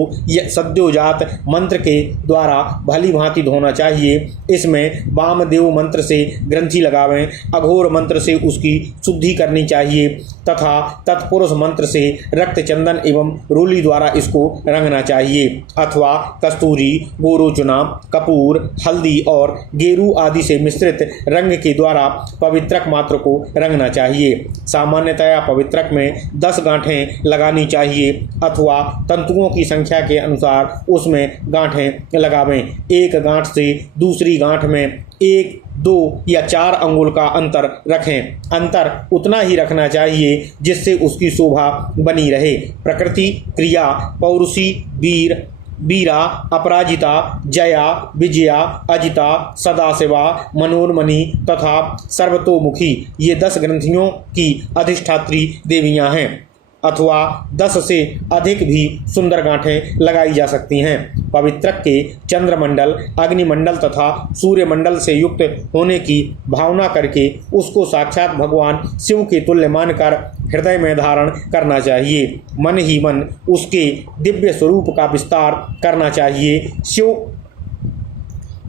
सद्योजात मंत्र के द्वारा भली भांति धोना चाहिए। इसमें वामदेव मंत्र से ग्रंथि लगावें, अघोर मंत्र से उसकी शुद्धि करनी चाहिए तथा तत्पुरुष मंत्र से रक्त चंदन एवं रोली द्वारा इसको रंगना चाहिए अथवा कस्तूरी, गोरोचना, कपूर, हल्दी और गेरू आदि से मिश्रित रंग के द्वारा पवित्रक मात्र को रंगना चाहिए। सामान्यतया पवित्रक में 10 गांठें लगानी चाहिए अथवा तंतुओं की संख्या के अनुसार उसमें गांठें लगावें। एक गांठ से दूसरी गांठ में 1, 2 या 4 अंगुल का अंतर रखें। अंतर उतना ही रखना चाहिए जिससे उसकी शोभा बनी रहे। प्रकृति, क्रिया, पौरुषी, वीर, वीरा, अपराजिता, जया, विजया, अजिता, सदाशिवा, मनोन्मणि तथा सर्वतोमुखी ये 10 ग्रंथियों की अधिष्ठात्री देवियां हैं अथवा 10 से अधिक भी सुंदर गांठें लगाई जा सकती हैं। पवित्रक के चंद्रमंडल, अग्निमंडल तथा सूर्यमंडल से युक्त होने की भावना करके उसको साक्षात भगवान शिव के तुल्य मानकर हृदय में धारण करना चाहिए। मन ही मन उसके दिव्य स्वरूप का विस्तार करना चाहिए। शिव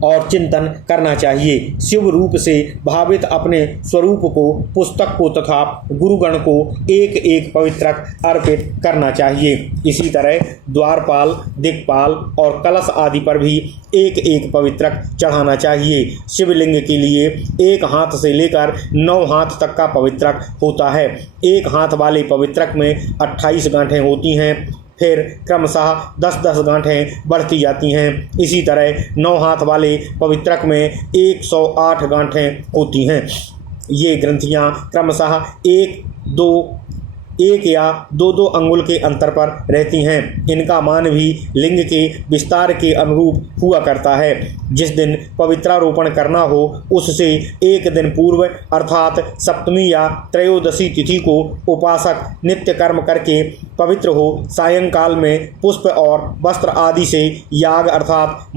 और चिंतन करना चाहिए। शिव रूप से भावित अपने स्वरूप को, पुस्तक को तथा गुरुगण को एक एक पवित्रक अर्पित करना चाहिए। इसी तरह द्वारपाल, दिक्पाल और कलश आदि पर भी एक एक पवित्रक चढ़ाना चाहिए। शिवलिंग के लिए 1 हाथ से लेकर 9 हाथ तक का पवित्रक होता है। 1 हाथ वाले पवित्रक में 28 गांठें होती हैं, फिर क्रमशः 10-10 गांठें बढ़ती जाती हैं। इसी तरह 9 हाथ वाले पवित्रक में 108 गांठें होती हैं। ये ग्रंथियाँ क्रमशः 1 या 2 अंगुल के अंतर पर रहती हैं। इनका मान भी लिंग के विस्तार के अनुरूप हुआ करता है। जिस दिन पवित्रारोपण करना हो उससे 1 दिन पूर्व अर्थात सप्तमी या त्रयोदशी तिथि को उपासक नित्य कर्म करके पवित्र हो सायंकाल में पुष्प और वस्त्र आदि से याग अर्थात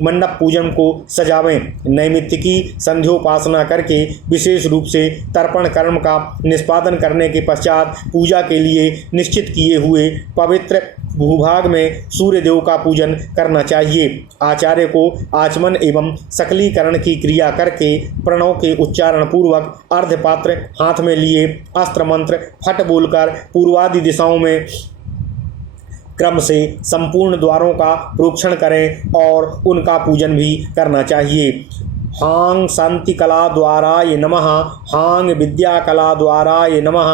मंडप पूजन को सजावें। नैमित्तिकी संध्योपासना करके विशेष रूप से तर्पण कर्म का निष्पादन करने के पश्चात पूजा के लिए निश्चित किए हुए पवित्र भूभाग में सूर्य देव का पूजन करना चाहिए। आचार्य को आचमन एवं सकलीकरण की क्रिया करके प्रणव के उच्चारण पूर्वक अर्धपात्र हाथ में लिए अस्त्र मंत्र फट बोलकर पूर्वादि दिशाओं में क्रम से संपूर्ण द्वारों का प्रोक्षण करें और उनका पूजन भी करना चाहिए। हांग शांति कला द्वाराय नमः, हांग विद्या कला द्वाराय नमः,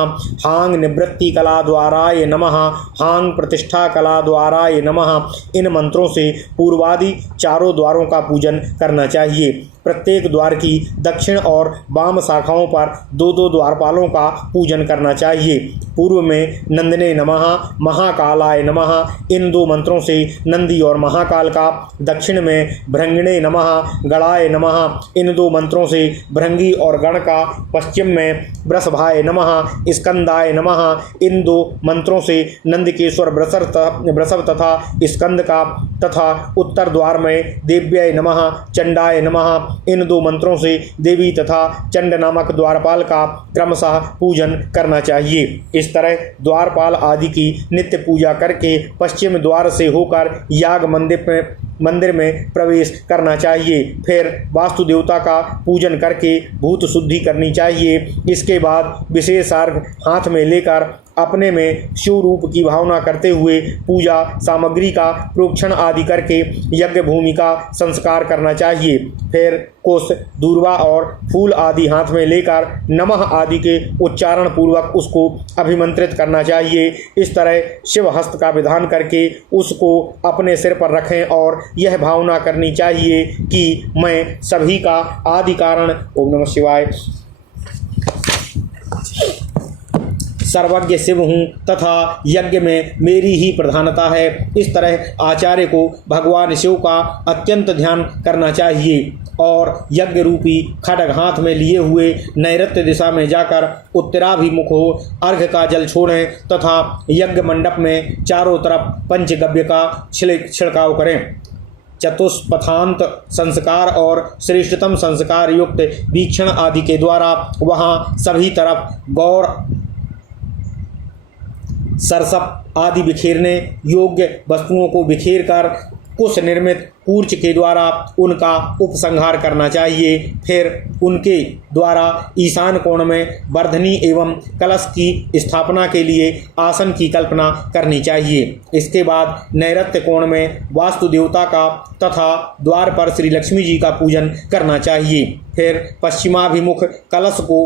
हांग निवृत्ति कला द्वाराय नमः, हांग प्रतिष्ठा कला द्वाराय नमः। इन मंत्रों से पूर्वादि चारों द्वारों का पूजन करना चाहिए। प्रत्येक द्वार की दक्षिण और वाम शाखाओं पर दो दो द्वारपालों का पूजन करना चाहिए। पूर्व में नंदने नमः, महाकालाय नमः, इन दो मंत्रों से नंदी और महाकाल का, दक्षिण में भृंगिणे नमः, गणाय नमः, इन दो मंत्रों से भृंगी और गण का, पश्चिम में वृषभाय नमः, स्कंदाय नमः, इन दो मंत्रों से नंदकेश्वर वृषभ तथा स्कंद का, तथा उत्तर द्वार में देव्याय नमः, चंडाय नमः, इन दो मंत्रों से देवी तथा चंड नामक द्वारपाल का क्रमशः पूजन करना चाहिए। इस तरह द्वारपाल आदि की नित्य पूजा करके पश्चिम द्वार से होकर याग मंदिर में प्रवेश करना चाहिए। फिर वास्तु देवता का पूजन करके भूत शुद्धि करनी चाहिए। इसके बाद विशेष अर्घ हाथ में लेकर अपने में शिव रूप की भावना करते हुए पूजा सामग्री का प्रोक्षण आदि करके यज्ञ भूमि का संस्कार करना चाहिए। फिर कुश, दूर्वा और फूल आदि हाथ में लेकर नमः आदि के उच्चारण पूर्वक उसको अभिमंत्रित करना चाहिए। इस तरह शिव हस्त का विधान करके उसको अपने सिर पर रखें और यह भावना करनी चाहिए कि मैं सभी का आदि कारण, ओम नमः शिवाय, सर्वज्ञ शिव हूँ तथा यज्ञ में मेरी ही प्रधानता है। इस तरह आचार्य को भगवान शिव का अत्यंत ध्यान करना चाहिए और यज्ञ रूपी खड्ग हाथ में लिए हुए नैऋत्य दिशा में जाकर उत्तराभिमुख हो अर्घ का जल छोड़ें तथा यज्ञ मंडप में चारों तरफ पंचगव्य का छिड़काव करें। चतुष्पथांत संस्कार और श्रेष्ठतम संस्कार युक्त वीक्षण आदि के द्वारा वहाँ सभी तरफ गौर, सरसप आदि बिखेरने योग्य वस्तुओं को बिखेर कर कुश निर्मित कूर्च के द्वारा उनका उपसंहार करना चाहिए। फिर उनके द्वारा ईशान कोण में वर्धनी एवं कलश की स्थापना के लिए आसन की कल्पना करनी चाहिए। इसके बाद नैऋत्य कोण में वास्तु देवता का तथा द्वार पर श्री लक्ष्मी जी का पूजन करना चाहिए। फिर पश्चिमाभिमुख कलश को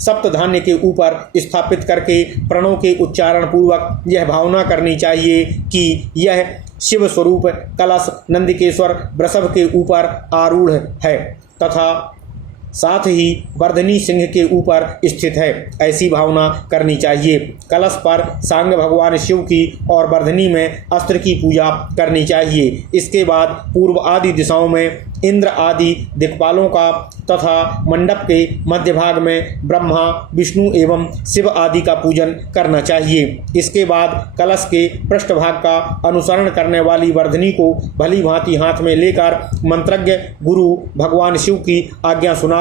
सप्त धान्य के ऊपर स्थापित करके प्रणव के उच्चारण पूर्वक यह भावना करनी चाहिए कि यह शिव स्वरूप कलश नंदिकेश्वर वृषभ के ऊपर आरूढ़ है तथा साथ ही वर्धनी सिंह के ऊपर स्थित है, ऐसी भावना करनी चाहिए। कलश पर सांग भगवान शिव की और वर्धनी में अस्त्र की पूजा करनी चाहिए। इसके बाद पूर्व आदि दिशाओं में इंद्र आदि दिक्पालों का तथा मंडप के मध्य भाग में ब्रह्मा, विष्णु एवं शिव आदि का पूजन करना चाहिए। इसके बाद कलश के पृष्ठभाग का अनुसरण करने वाली वर्धनी को भली भांति हाथ में लेकर मंत्रज्ञ गुरु भगवान शिव की आज्ञा सुनावें।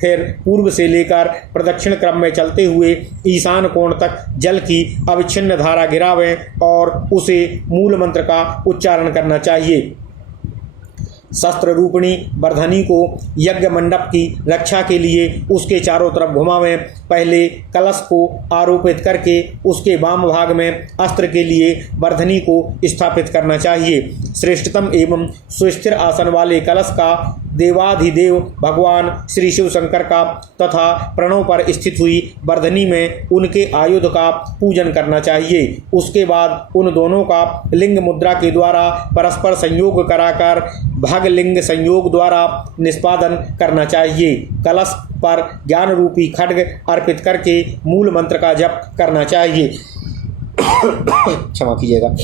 फिर पूर्व से लेकर प्रदक्षिण क्रम में चलते हुए ईशान कोण तक जल की अविच्छिन्न धारा गिरावें और उसे मूल मंत्र का उच्चारण करना चाहिए। शस्त्र रूपिणी वर्धनी को यज्ञ मंडप की रक्षा के लिए उसके चारों तरफ घुमावें। पहले कलश को आरोपित करके उसके वाम भाग में अस्त्र के लिए वर्धनी को स्थापित करना चाहिए। श्रेष्ठतम एवं सुस्थिर आसन वाले कलश का देवाधिदेव भगवान श्री शिव शंकर का तथा प्रणव पर स्थित हुई वर्धनी में उनके आयुध का पूजन करना चाहिए। उसके बाद उन दोनों का लिंग मुद्रा के द्वारा परस्पर संयोग कराकर भागलिंग संयोग द्वारा निष्पादन करना चाहिए। कलश पर ज्ञान रूपी खड्ग अर्पित करके मूल मंत्र का जप करना चाहिए। क्षमा कीजिएगा।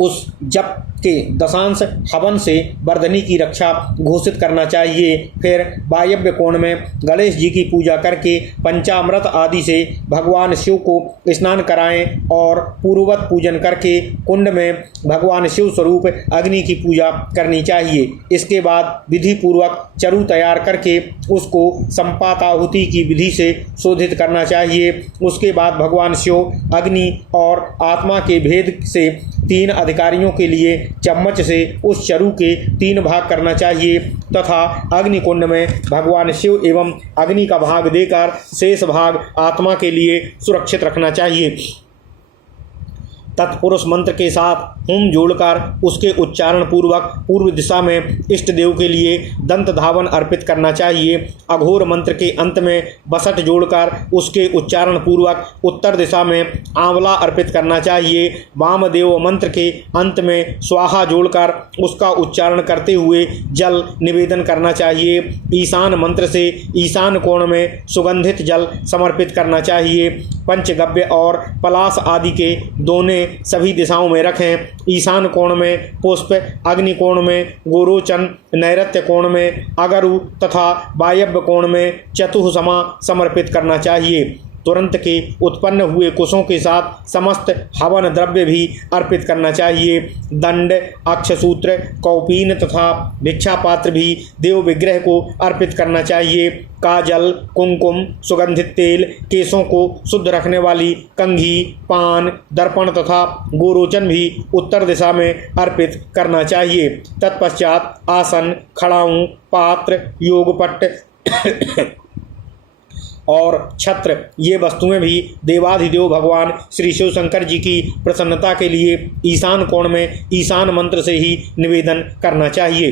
उस जप के दशांश हवन से वर्धनी की रक्षा घोषित करना चाहिए। फिर वायव्य कोण में गणेश जी की पूजा करके पंचामृत आदि से भगवान शिव को स्नान कराएं और पूर्ववत पूजन करके कुंड में भगवान शिव स्वरूप अग्नि की पूजा करनी चाहिए। इसके बाद विधि पूर्वक चरु तैयार करके उसको संपाताहुति की विधि से शोधित करना चाहिए। उसके बाद भगवान शिव अग्नि और आत्मा के भेद से 3 अधिकारियों के लिए चम्मच से उस चरु के 3 भाग करना चाहिए तथा अग्निकुंड में भगवान शिव एवं अग्नि का भाग देकर शेष भाग आत्मा के लिए सुरक्षित रखना चाहिए। तत्पुरुष मंत्र के साथ हुम जोड़कर उसके उच्चारण पूर्वक पूर्व दिशा में इष्ट देव के लिए दंत धावन अर्पित करना चाहिए। अघोर मंत्र के अंत में बसठ जोड़कर उसके उच्चारण पूर्वक उत्तर दिशा में आंवला अर्पित करना चाहिए। वामदेव मंत्र के अंत में स्वाहा जोड़कर उसका उच्चारण करते हुए जल निवेदन करना चाहिए। ईशान मंत्र से ईशान कोण में सुगंधित जल समर्पित करना चाहिए। पंचगव्य और पलाश आदि के दोने सभी दिशाओं में रखें। ईशान कोण में पुष्प, अग्नि कोण में गोरोचन, नैऋत्य कोण में अगरु तथा वायव्य कोण में चतुःसमा समर्पित करना चाहिए। तुरंत के उत्पन्न हुए कुशों के साथ समस्त हवन द्रव्य भी अर्पित करना चाहिए। दंड, अक्षसूत्र, कौपीन तथा भिक्षा पात्र भी देव विग्रह को अर्पित करना चाहिए। काजल, कुमकुम, सुगंधित तेल, केशों को शुद्ध रखने वाली कंघी, पान, दर्पण तथा गोरोचन भी उत्तर दिशा में अर्पित करना चाहिए। तत्पश्चात आसन, खड़ाऊं, पात्र, योगपट्ट और छत्र ये वस्तुएं भी देवाधिदेव भगवान श्री शिव शंकर जी की प्रसन्नता के लिए ईशान कोण में ईशान मंत्र से ही निवेदन करना चाहिए।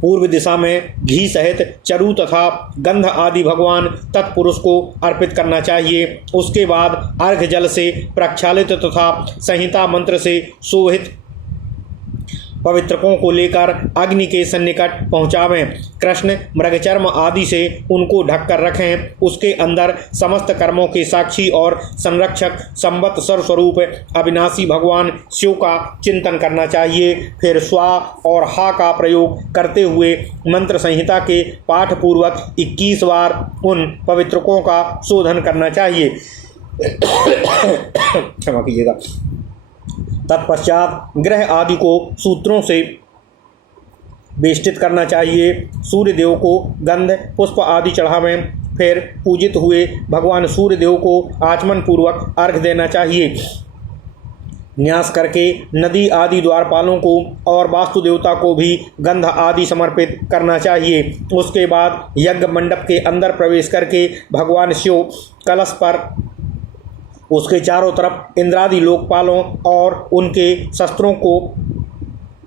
पूर्व दिशा में घी सहित चरु तथा गंध आदि भगवान तत्पुरुष को अर्पित करना चाहिए। उसके बाद अर्घ्य जल से प्रक्षालित तथा संहिता मंत्र से शोभित पवित्रकों को लेकर अग्नि के सन्निकट पहुँचावें। कृष्ण मृगचर्म आदि से उनको ढककर रखें। उसके अंदर समस्त कर्मों के साक्षी और संरक्षक संवत्सर स्वरूप अविनाशी भगवान शिव का चिंतन करना चाहिए। फिर स्वा और हा का प्रयोग करते हुए मंत्र संहिता के पाठ पूर्वक 21 बार उन पवित्रकों का शोधन करना चाहिए। क्षमा कीजिएगा। तत्पश्चात ग्रह आदि को सूत्रों से बेष्टित करना चाहिए। सूर्य देव को गंध पुष्प आदि चढ़ावें। फिर पूजित हुए भगवान सूर्य देव को आचमन पूर्वक अर्घ्य देना चाहिए। न्यास करके नदी आदि द्वारपालों को और वास्तु देवता को भी गंध आदि समर्पित करना चाहिए। उसके बाद यज्ञ मंडप के अंदर प्रवेश करके भगवान शिव कलश पर उसके चारों तरफ इंद्रादि लोकपालों और उनके शस्त्रों को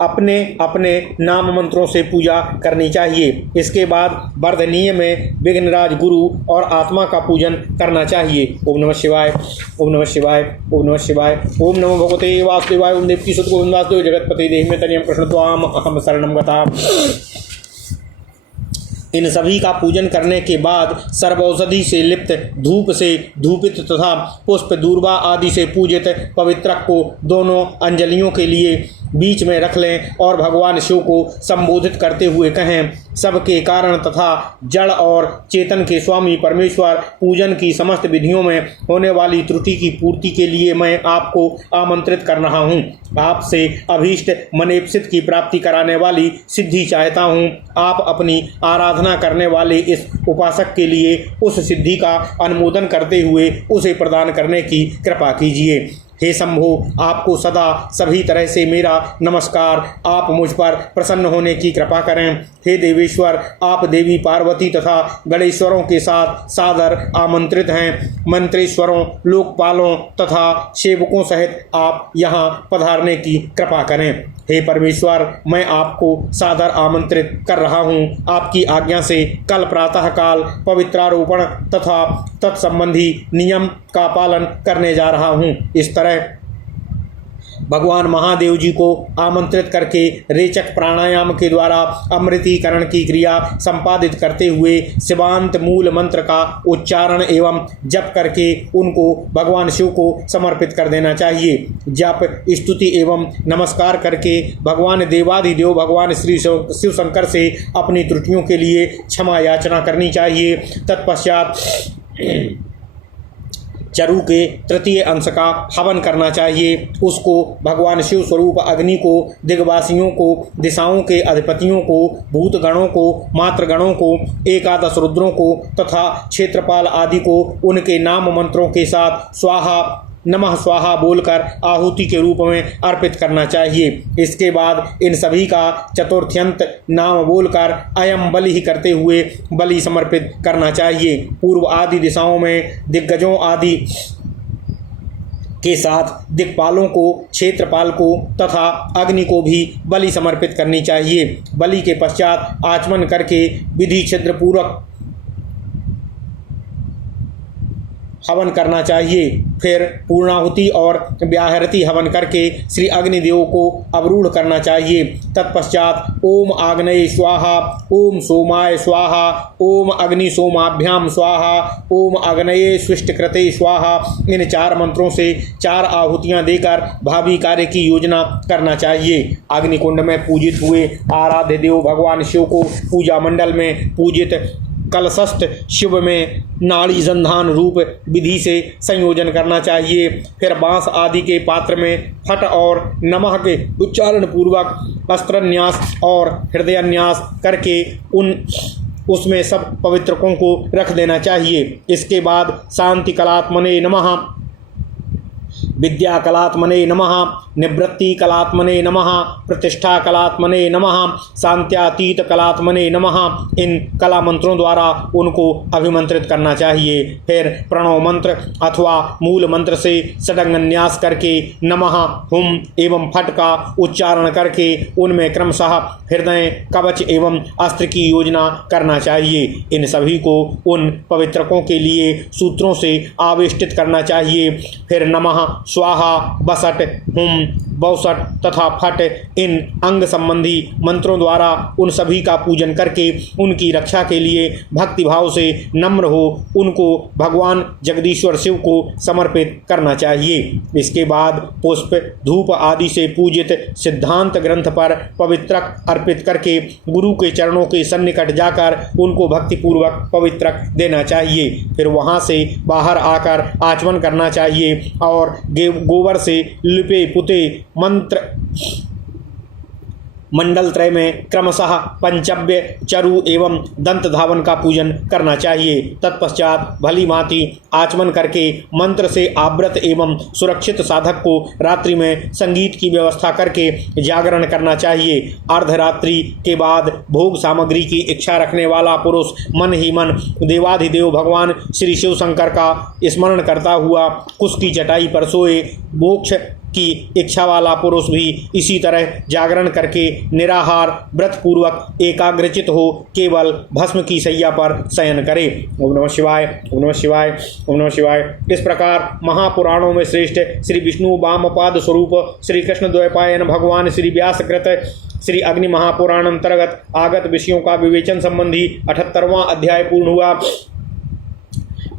अपने अपने नाम मंत्रों से पूजा करनी चाहिए। इसके बाद वर्धनीय में विघ्नराज गुरु और आत्मा का पूजन करना चाहिए। ओम नमः शिवाय, ओम नमः शिवाय, ओम नमः शिवाय, ओम नमो भगवते वासुदेवाय, ओम देवकी सुत गोविंद वासुदेव जगतपति देहि में तनियम कृष्ण त्वाम अहम शरणम गता। इन सभी का पूजन करने के बाद सर्वौषधि से लिप्त धूप से धूपित तथा पुष्प दूर्वा आदि से पूजित पवित्रक को दोनों अंजलियों के लिए बीच में रख लें और भगवान शिव को संबोधित करते हुए कहें, सबके कारण तथा जड़ और चेतन के स्वामी परमेश्वर, पूजन की समस्त विधियों में होने वाली त्रुटि की पूर्ति के लिए मैं आपको आमंत्रित कर रहा हूँ। आपसे अभीष्ट मनेप्सित की प्राप्ति कराने वाली सिद्धि चाहता हूँ। आप अपनी आराधना करने वाले इस उपासक के लिए उस सिद्धि का अनुमोदन करते हुए उसे प्रदान करने की कृपा कीजिए। हे शंभो, आपको सदा सभी तरह से मेरा नमस्कार। आप मुझ पर प्रसन्न होने की कृपा करें। हे देवेश्वर, आप देवी पार्वती तथा गणेश्वरों के साथ सादर आमंत्रित हैं। मंत्रेश्वरों, लोकपालों तथा सेवकों सहित आप यहाँ पधारने की कृपा करें। हे परमेश्वर, मैं आपको सादर आमंत्रित कर रहा हूँ। आपकी आज्ञा से कल प्रातःकाल पवित्रारोपण तथा तत्संबंधी नियम का पालन करने जा रहा हूँ। इस तरह भगवान महादेव जी को आमंत्रित करके रेचक प्राणायाम के द्वारा अमृतीकरण की क्रिया संपादित करते हुए शिवांत मूल मंत्र का उच्चारण एवं जप करके उनको भगवान शिव को समर्पित कर देना चाहिए। जप, स्तुति एवं नमस्कार करके भगवान देवाधिदेव भगवान श्री शिव शंकर से अपनी त्रुटियों के लिए क्षमा याचना करनी चाहिए। तत्पश्चात चरु के तृतीय अंश का हवन करना चाहिए। उसको भगवान शिव स्वरूप अग्नि को, दिग्वासियों को, दिशाओं के अधिपतियों को, भूतगणों को, मातृगणों को, एकादश रुद्रों को तथा क्षेत्रपाल आदि को उनके नाम मंत्रों के साथ स्वाहा नमः स्वाहा बोलकर आहुति के रूप में अर्पित करना चाहिए। इसके बाद इन सभी का चतुर्थ्यंत नाम बोलकर अयम बलि ही करते हुए बलि समर्पित करना चाहिए। पूर्व आदि दिशाओं में दिग्गजों आदि के साथ दिक्पालों को, क्षेत्रपाल को तथा अग्नि को भी बलि समर्पित करनी चाहिए। बलि के पश्चात आचमन करके विधि छिद्र पूर्वक हवन करना चाहिए। फिर पूर्णाहुति और व्याहृति हवन करके श्री अग्निदेव को अवरूढ़ करना चाहिए। तत्पश्चात ओम आग्नेय स्वाहा, ओम सोमाय स्वाहा, ओम अग्नि सोमाभ्याम स्वाहा, ओम अग्नये स्विष्टकृते स्वाहा, इन 4 मंत्रों से 4 आहुतियां देकर भावी कार्य की योजना करना चाहिए। अग्निकुंड में पूजित हुए आराध्य देव भगवान शिव को पूजा मंडल में पूजित कलशस्थ शिव में नाड़ी संधान रूप विधि से संयोजन करना चाहिए। फिर बांस आदि के पात्र में फट और नमः के उच्चारण पूर्वक अस्त्रन्यास और हृदयन्यास करके उसमें सब पवित्रकों को रख देना चाहिए। इसके बाद शांति कलात्मने नमः, विद्या कलात्मने नमः, निवृत्ति कलात्मने नमः, प्रतिष्ठा कलात्मने नमः, शांत्यातीत कलात्मने नमः, इन कला मंत्रों द्वारा उनको अभिमंत्रित करना चाहिए। फिर प्रणव मंत्र अथवा मूल मंत्र से षडंगन्यास करके नमः, हुम एवं फट का उच्चारण करके उनमें क्रमशः हृदय, कवच एवं अस्त्र की योजना करना चाहिए। इन सभी को उन पवित्रकों के लिए सूत्रों से आवेष्टित करना चाहिए। फिर नमः, स्वाहा, बसट, हुम, बौसट तथा फट इन अंग संबंधी मंत्रों द्वारा उन सभी का पूजन करके उनकी रक्षा के लिए भक्तिभाव से नम्र हो उनको भगवान जगदीश्वर शिव को समर्पित करना चाहिए। इसके बाद पुष्प, धूप आदि से पूजित सिद्धांत ग्रंथ पर पवित्रक अर्पित करके गुरु के चरणों के सन्निकट जाकर उनको भक्तिपूर्वक पवित्रक देना चाहिए। फिर वहाँ से बाहर आकर आचमन करना चाहिए और गोबर से लिपे पुते मंत्र मंडल त्रय में क्रमशः पंचव्य, चरु एवं दंत धावन का पूजन करना चाहिए। तत्पश्चात भली भांति आचमन करके मंत्र से आवृत एवं सुरक्षित साधक को रात्रि में संगीत की व्यवस्था करके जागरण करना चाहिए। अर्धरात्रि के बाद भोग सामग्री की इच्छा रखने वाला पुरुष मन ही मन देवाधिदेव भगवान श्री शिव शंकर का स्मरण करता हुआ कुश की चटाई पर सोए। मोक्ष की इच्छा वाला पुरुष भी इसी तरह जागरण करके निराहार व्रत पूर्वक एकाग्रचित हो केवल भस्म की शैया पर शयन करे। ओम नमः शिवाय, ओम नमः शिवाय, ओम नमः शिवाय। इस प्रकार महापुराणों में श्रेष्ठ श्री विष्णु वामपाद स्वरूप श्री कृष्ण द्वैपायन भगवान श्री व्यासकृत श्री अग्नि महापुराण अंतर्गत आगत विषयों का विवेचन संबंधी 78वां अध्याय पूर्ण हुआ।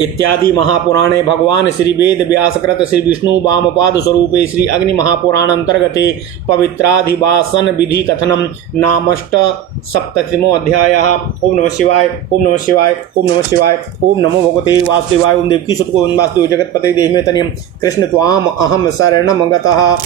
इत्यादि महापुराणे भगवान श्री वेद व्यासकृत श्री विष्णु वामपाद स्वरूपे श्री अग्नि महापुराण अंतर्गते पवित्राधिवासन विधि कथनम नामष्ट सप्ततिमो अध्यायः। ओम नमः शिवाय, ओम नमः शिवाय, ओम नमः शिवाय, ओम नमो भगवते वासुदेवाय, ओम देवकी सुत गोविंद वासुदेव जगतपते देहि मे तनयम कृष्ण त्वाम अहम शरणम गतः।